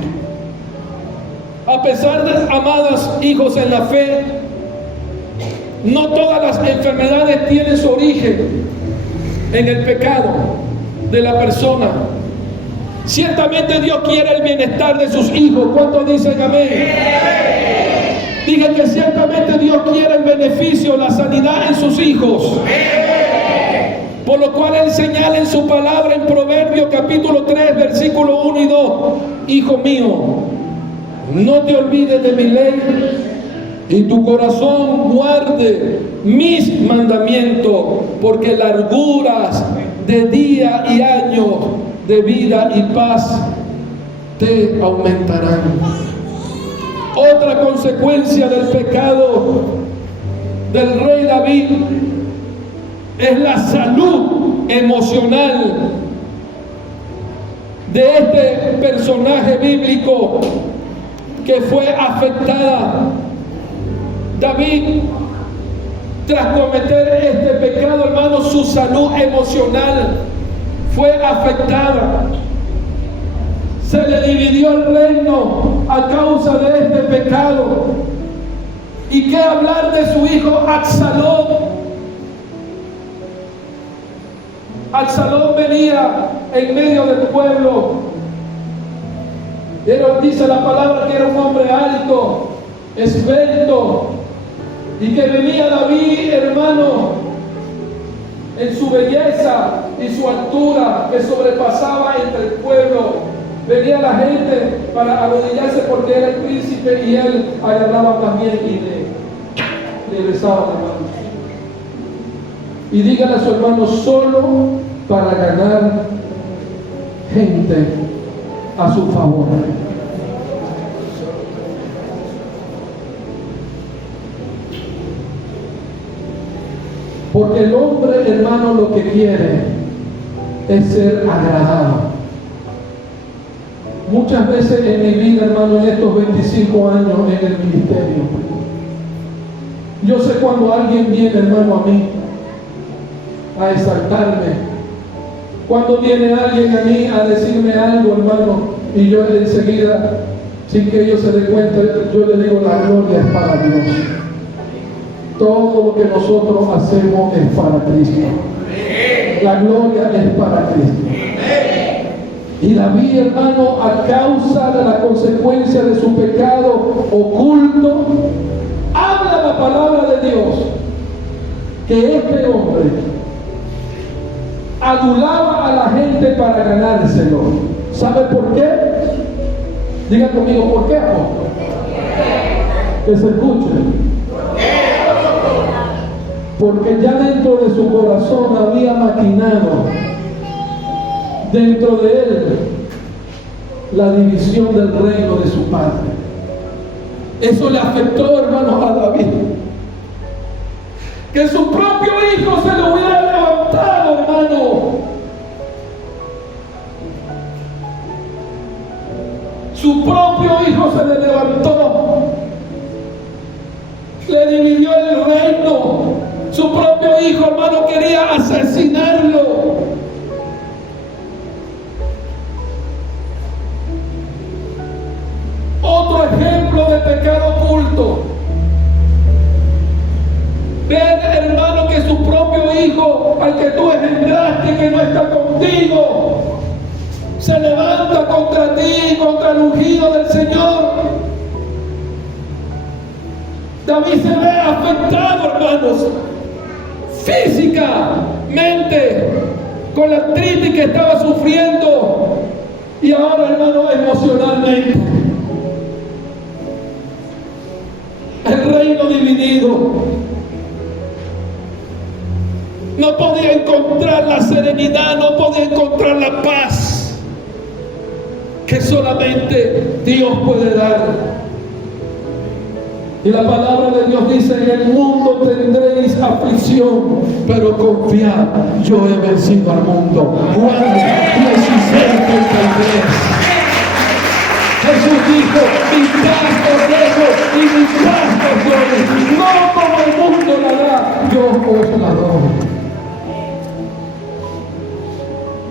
A pesar de, amados hijos en la fe, no todas las enfermedades tienen su origen en el pecado de la persona. Ciertamente Dios quiere el bienestar de sus hijos. ¿Cuántos dicen amén? Diga que ciertamente Dios quiere el beneficio, la sanidad en sus hijos. Por lo cual Él señala en su palabra en Proverbios capítulo 3, versículo 1 y 2. Hijo mío, no te olvides de mi ley y tu corazón guarde mis mandamientos, porque larguras de día y años de vida y paz te aumentarán. Otra consecuencia del pecado del rey David es la salud emocional de este personaje bíblico que fue afectada. David, tras cometer este pecado, hermano, su salud emocional fue afectada. Se le dividió el reino a causa de este pecado. ¿Y qué hablar de su hijo Absalón? Absalón venía en medio del pueblo. Dice la palabra que era un hombre alto, esbelto, y que venía David, hermano, en su belleza y su altura que sobrepasaba entre el pueblo. Venía la gente para arrodillarse porque era el príncipe y él agarraba también y le regresaban, hermano. Y dígale a su hermano, solo para ganar gente a su favor. Porque el hombre, hermano, lo que quiere es ser agradado. Muchas veces en mi vida, hermano, en estos 25 años en el ministerio, yo sé cuando alguien viene, hermano, a mí a exaltarme, cuando viene alguien a mí a decirme algo, hermano, y yo enseguida, sin que ellos se den cuenta, yo le digo, la gloria es para Dios. Todo lo que nosotros hacemos es para Cristo. La gloria es para Cristo. Y David, hermano, a causa de la consecuencia de su pecado oculto, habla la palabra de Dios que este hombre adulaba a la gente para ganárselo. ¿Sabe por qué? Diga conmigo, ¿por qué, apóstol? Que se escuche. Porque ya dentro de su corazón había maquinado dentro de él la división del reino de su padre. Eso le afectó, hermanos, a David. Que su propio hijo se le hubiera levantado, hermano. Su propio hijo se le levantó. Le dividió el reino. Su propio hijo, hermano, quería asesinarlo. Otro ejemplo de pecado oculto. Ven, hermano, que su propio hijo, al que tú engendraste, que no está contigo, se levanta contra ti, contra el ungido del Señor. David se ve afectado, hermanos, físicamente, con la artritis que estaba sufriendo, y ahora, hermano, emocionalmente. El reino dividido. No podía encontrar la serenidad, no podía encontrar la paz que solamente Dios puede dar. Y la palabra de Dios dice: en el mundo tendréis aflicción, pero confiad, yo he vencido al mundo. Juan 16:33. Jesús dijo: mi paz os dejo y mi paz os doy. No como el mundo la da, yo os la doy.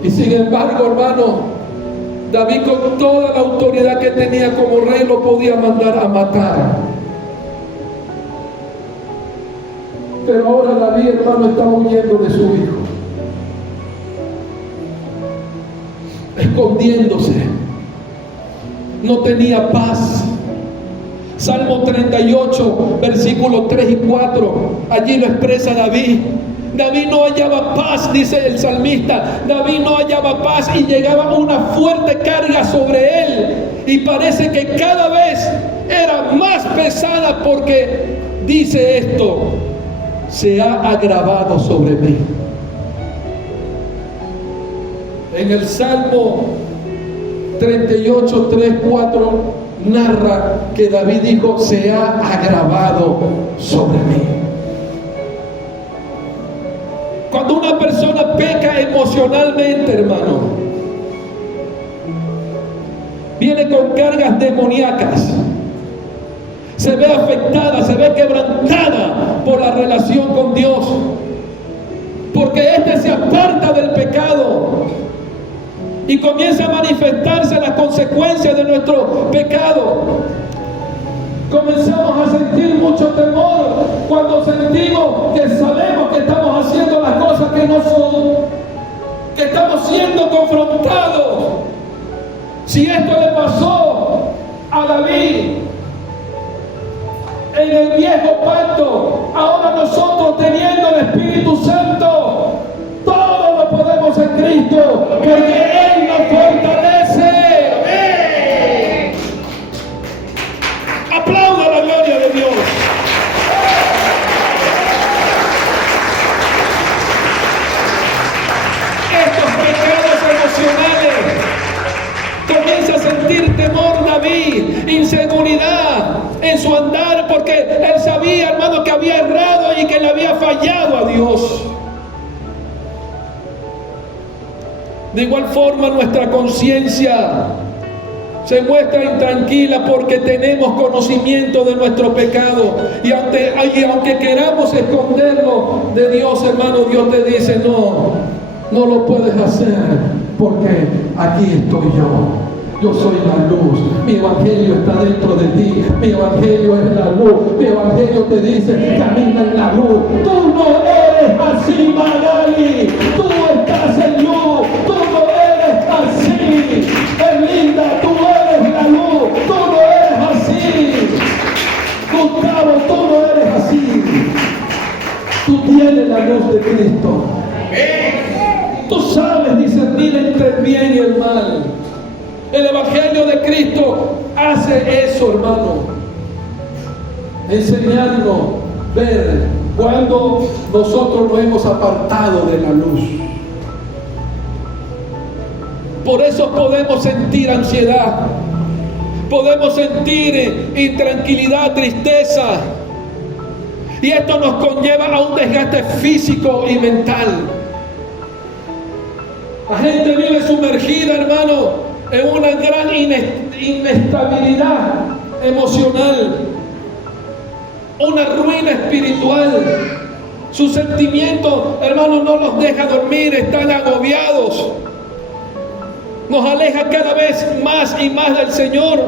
Y sin embargo, hermano, David, con toda la autoridad que tenía como rey, lo podía mandar a matar. Pero ahora David, hermano, está huyendo de su hijo, escondiéndose. No tenía paz. Salmo 38, versículos 3 y 4, allí lo expresa David. David no hallaba paz, dice el salmista. David no hallaba paz y llegaba una fuerte carga sobre él. Y parece que cada vez era más pesada, porque dice esto: se ha agravado sobre mí. En el Salmo 38, 3, 4 narra que David dijo: se ha agravado sobre mí. Cuando una persona peca emocionalmente, hermano, viene con cargas demoníacas, se ve afectada, se ve quebrantada por la relación con Dios, porque éste se aparta del pecado y comienza a manifestarse las consecuencias de nuestro pecado. Comenzamos a sentir mucho temor cuando sentimos que sabemos que estamos haciendo las cosas que no son, que estamos siendo confrontados. Si esto le pasó a David en el viejo pacto, ahora nosotros, teniendo el Espíritu Santo, todo lo podemos en Cristo, porque Él nos fortalece. Aplauda la gloria de Dios. inseguridad en su andar, porque él sabía, hermano, que había errado y que le había fallado a Dios. De igual forma, nuestra conciencia se muestra intranquila porque tenemos conocimiento de nuestro pecado. Y aunque queramos esconderlo de Dios, hermano, Dios te dice: no lo puedes hacer, porque aquí estoy yo. Yo soy la luz, mi evangelio está dentro de ti, mi evangelio es la luz, mi evangelio te dice: camina en la luz. Tú no eres así, Magali, tú estás en luz, tú no eres así, Erlinda, tú eres la luz, tú no eres así, Gustavo, tú no eres así, tú tienes la luz de Cristo, tú sabes discernir entre el bien y el mal. El evangelio de Cristo hace eso, hermano. Enseñarnos, ver cuando nosotros nos hemos apartado de la luz. Por eso podemos sentir ansiedad, podemos sentir intranquilidad, tristeza. Y esto nos conlleva a un desgaste físico y mental. La gente vive sumergida, hermano, en una gran inestabilidad emocional, una ruina espiritual. Sus sentimientos, hermanos, no los deja dormir, están agobiados. Nos aleja cada vez más y más del Señor.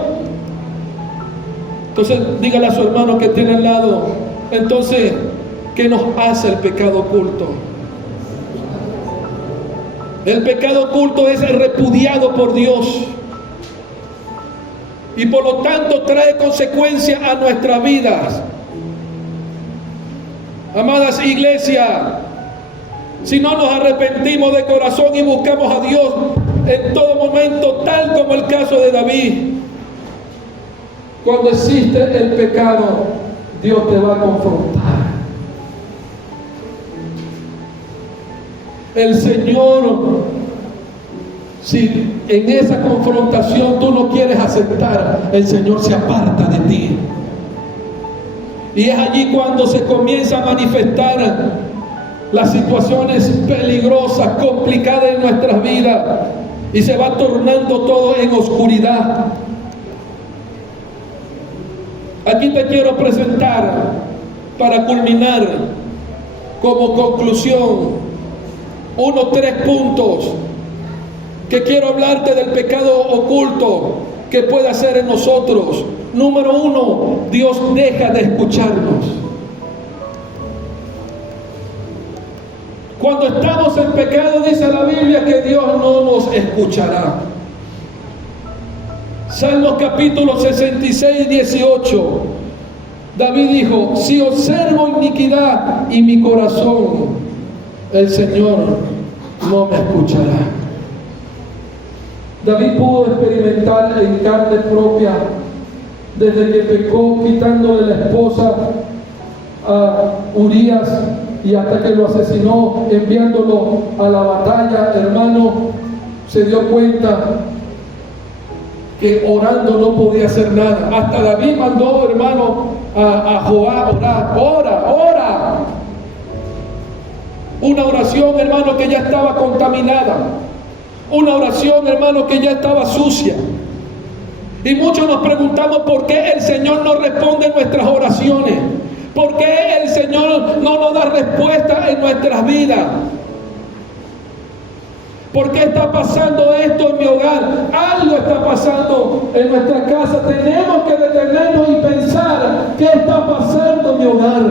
Entonces, dígale a su hermano que tiene al lado: entonces, ¿qué nos hace el pecado oculto? El pecado oculto es repudiado por Dios y por lo tanto trae consecuencias a nuestras vidas. Amadas iglesias, si no nos arrepentimos de corazón y buscamos a Dios en todo momento, tal como el caso de David, cuando existe el pecado, Dios te va a confrontar. El Señor, si en esa confrontación tú no quieres aceptar, el Señor se aparta de ti. Y es allí cuando se comienza a manifestar las situaciones peligrosas, complicadas en nuestras vidas, y se va tornando todo en oscuridad. Aquí te quiero presentar, para culminar, como conclusión, 3 puntos que quiero hablarte del pecado oculto que puede hacer en nosotros. Número 1, Dios deja de escucharnos. Cuando estamos en pecado, dice la Biblia que Dios no nos escuchará. Salmos capítulo 66, 18. David dijo: si observo iniquidad en mi corazón, el Señor no me escuchará. David pudo experimentar en carne propia, desde que pecó quitándole la esposa a Urías y hasta que lo asesinó enviándolo a la batalla, hermano, se dio cuenta que orando no podía hacer nada. Hasta David mandó, hermano, a Joab orar: ora. Una oración, hermano, que ya estaba contaminada. Una oración, hermano, que ya estaba sucia. Y muchos nos preguntamos por qué el Señor no responde nuestras oraciones. ¿Por qué el Señor no nos da respuesta en nuestras vidas? ¿Por qué está pasando esto en mi hogar? Algo está pasando en nuestra casa. Tenemos que detenernos y pensar: ¿qué está pasando en mi hogar?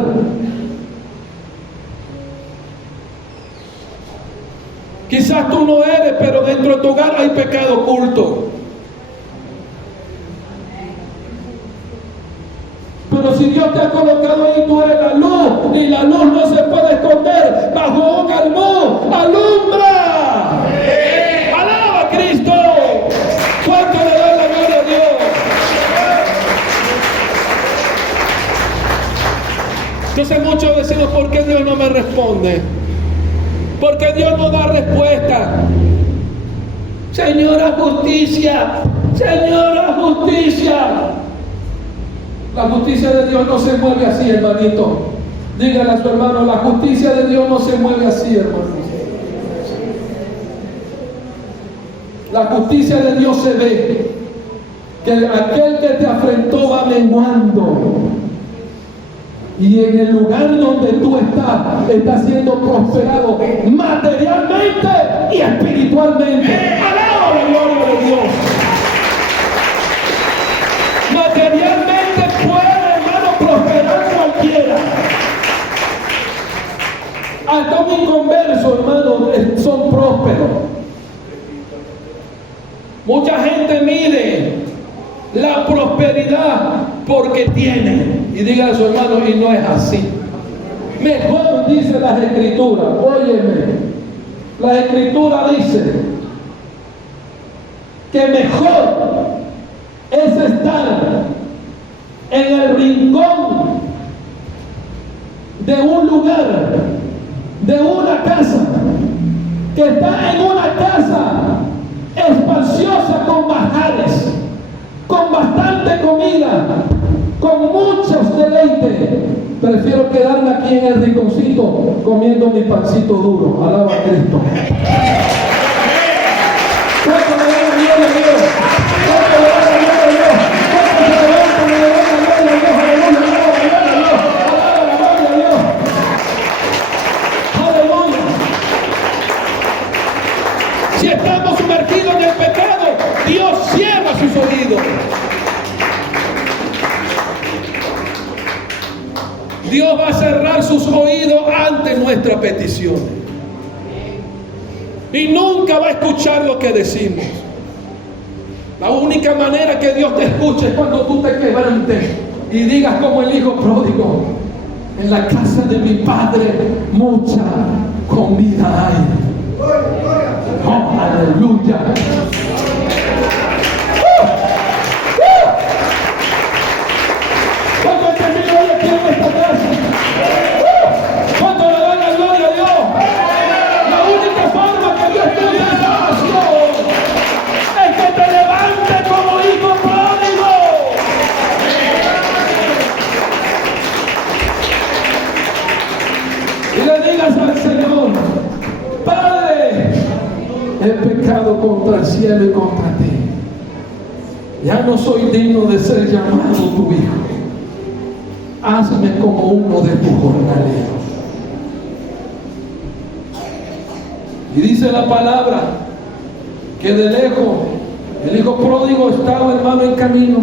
Quizás tú no eres, pero dentro de tu hogar hay pecado oculto. Pero si Dios te ha colocado ahí, tú eres la luz, y la luz no se puede esconder bajo un almud. ¡Alumbra! ¡Alaba a Cristo! ¿Cuánto le da la gloria a Dios? Entonces muchos decimos: ¿por qué Dios no me responde? Porque Dios no da respuesta. Señora Justicia, Señora, justicia. La justicia de Dios no se mueve así, hermanito. Dígale a su hermano, la justicia de Dios no se mueve así, hermano. La justicia de Dios se ve que aquel que te afrentó va menguando. Y en el lugar donde tú estás siendo prosperado materialmente y espiritualmente. ¡Alaba la gloria de Dios! Materialmente puede, hermano, prosperar cualquiera. Hasta un inconverso, hermano, son prósperos. Mucha gente mide la prosperidad porque tiene. Y diga a su hermano, y no es así. Mejor dice las Escrituras, óyeme, la Escritura dice que mejor es estar en el rincón de un lugar, de una casa, que está en una casa espaciosa con bajares, con bastante comida, con muchos deleites. Prefiero quedarme aquí en el rinconcito comiendo mi pancito duro. Alaba a Cristo. ¿Cuánto le dan a Dios de Dios? ¿Cuánto le dan a Dios de Dios? ¿Cuánto se levantan y le dan a Dios de Dios? Aleluya, alaba la gloria de Dios. Aleluya. Si estamos sumergidos en el pecado, Dios cierra sus oídos. Dios va a cerrar sus oídos ante nuestra petición. Y nunca va a escuchar lo que decimos. La única manera que Dios te escuche es cuando tú te quebrantes y digas como el hijo pródigo: en la casa de mi padre mucha comida hay. Oh, aleluya. ¿Cuánto he tenido hoy aquí en esta casa? ¿Cuánto le dan la gloria a Dios? La única forma que Dios te da salvación es que te levantes como hijo pródigo. Y le digas al Señor: Padre, he pecado contra el cielo y contra ti. Ya no soy digno de ser llamado tu hijo. Hazme como uno de tus jornaleros. Y dice la palabra que de lejos el hijo pródigo estaba, hermano, en camino,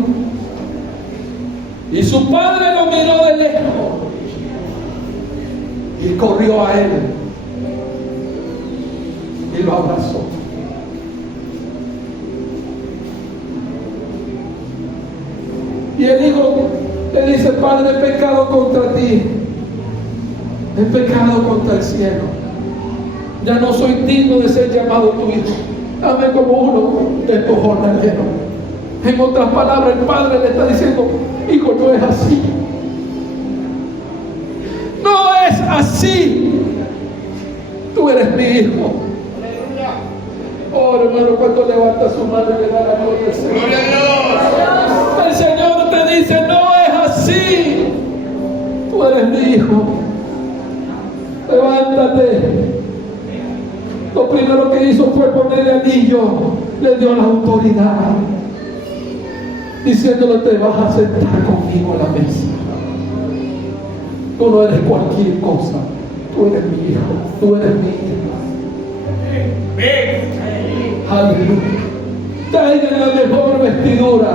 y su padre lo miró de lejos y corrió a él y lo abrazó. Y el hijo le dice: Padre, he pecado contra ti, he pecado contra el cielo, ya no soy digno de ser llamado tu hijo. Dame como uno de tus jornaleros. En otras palabras, el padre le está diciendo: hijo, no es así, no es así, tú eres mi hijo. Oh, hermano, cuando levanta su mano y le da la gloria al Señor. El Señor te dice: no es así, tú eres mi hijo. Levántate. Lo primero que hizo fue ponerle anillo, le dio la autoridad, diciéndole: te vas a sentar conmigo a la mesa. Tú no eres cualquier cosa, tú eres mi hijo, tú eres mi hija. Aleluya. Traigan la mejor vestidura,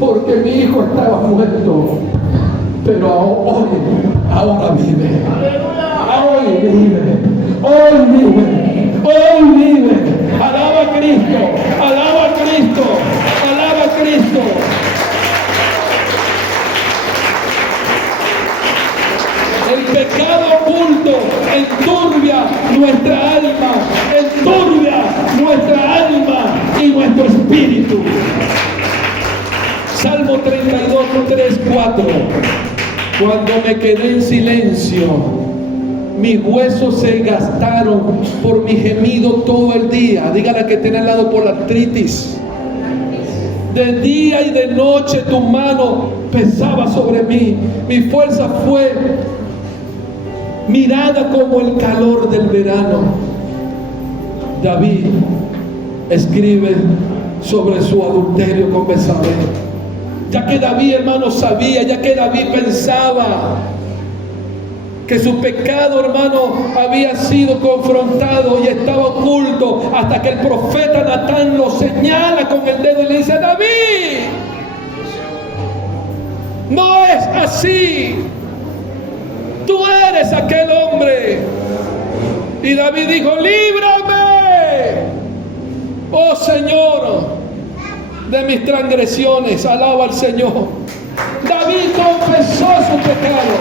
porque mi hijo estaba muerto, pero ahora vive. Hoy vive. Hoy vive. Hoy vive. Alaba a Cristo. Alaba a Cristo. Alaba a Cristo. El pecado oculto enturbia nuestra alma, enturbia nuestra alma y nuestro espíritu. Salmo 32, 3, 4. Cuando me quedé en silencio, mis huesos se gastaron por mi gemido todo el día. Dígale que tiene al lado: por la artritis. De día y de noche tu mano pesaba sobre mí. Mi fuerza fue mirada como el calor del verano. David escribe sobre su adulterio con Betsabé. Ya que David, hermano, sabía, ya que David pensaba que su pecado, hermano, había sido confrontado y estaba oculto, hasta que el profeta Natán lo señala con el dedo y le dice: David, no es así, tú eres aquel hombre. Y David dijo: líbrame, oh Señor, de mis transgresiones. Alaba al Señor. David confesó su pecado,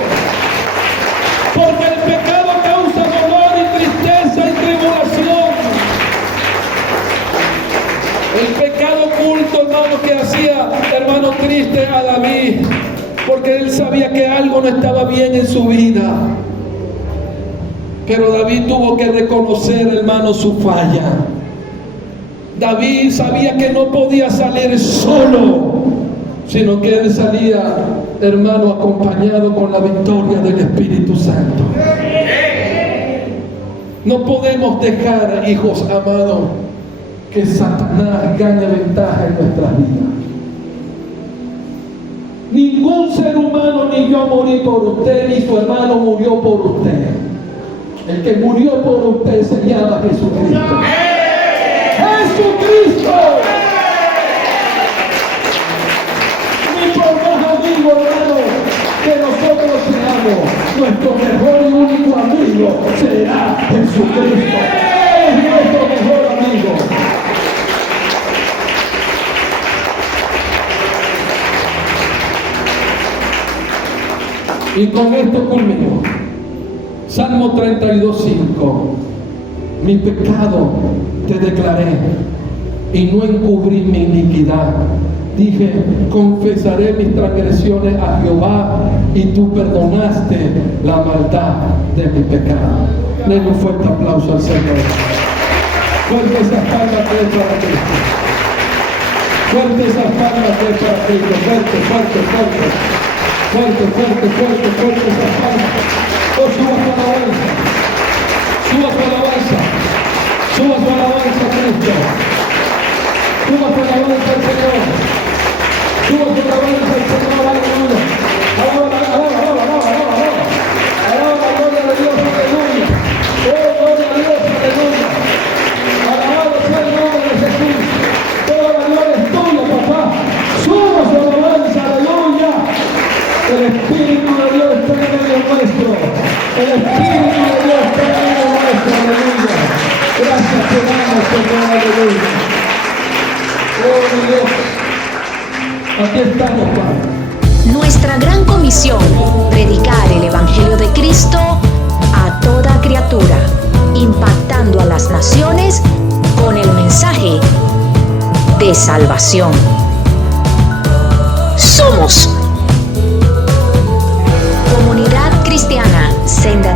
porque el pecado causa dolor y tristeza y tribulación. El pecado oculto, hermano, que hacía, hermano, triste a David, porque él sabía que algo no estaba bien en su vida. Pero David tuvo que reconocer, hermano, su falla. David sabía que no podía salir solo, sino que él salía, hermano, acompañado con la victoria del Espíritu Santo. No podemos dejar, hijos amados, que Satanás gane ventaja en nuestras vidas. Ningún ser humano, ni yo morí por usted, ni su hermano murió por usted. El que murió por usted se llama Jesucristo. ¡Jesucristo! Amigo, hermano, que nosotros seamos, nuestro mejor y único amigo será Jesucristo. Es nuestro mejor amigo. Y con esto culmino. Salmo 32:5. Mi pecado te declaré y no encubrí mi iniquidad. Dije: confesaré mis transgresiones a Jehová, y tú perdonaste la maldad de mi pecado. Denle un fuerte aplauso al Señor. Fuerte esa palma que es para Cristo. Fuerte esa palma que es para Cristo. Fuerte, fuerte, fuerte. Fuerte, fuerte, fuerte, fuerte esa palma. Oh, suba su alabanza. Suba su alabanza. Suba su alabanza a Cristo. Suba su alabanza al Señor. Suba su alabanza al Señor. Aleluya. Alaba, alaba, alaba, alaba, alaba, alaba. Alaba la gloria de Dios. Aleluya. Oh, gloria a Dios. Aleluya. Alabado sea el nombre de Jesús. Toda la gloria es tuya, papá. Suba su alabanza. Aleluya. El Espíritu de Dios está en medio nuestro. El Espíritu de Dios está en medio nuestro. Aleluya. Gracias te damos, Señor. Aleluya. Oh, Dios. Aquí estamos, Padre. Nuestra gran comisión: predicar el Evangelio de Cristo a toda criatura, impactando a las naciones con el mensaje de salvación. Somos Comunidad Cristiana Senda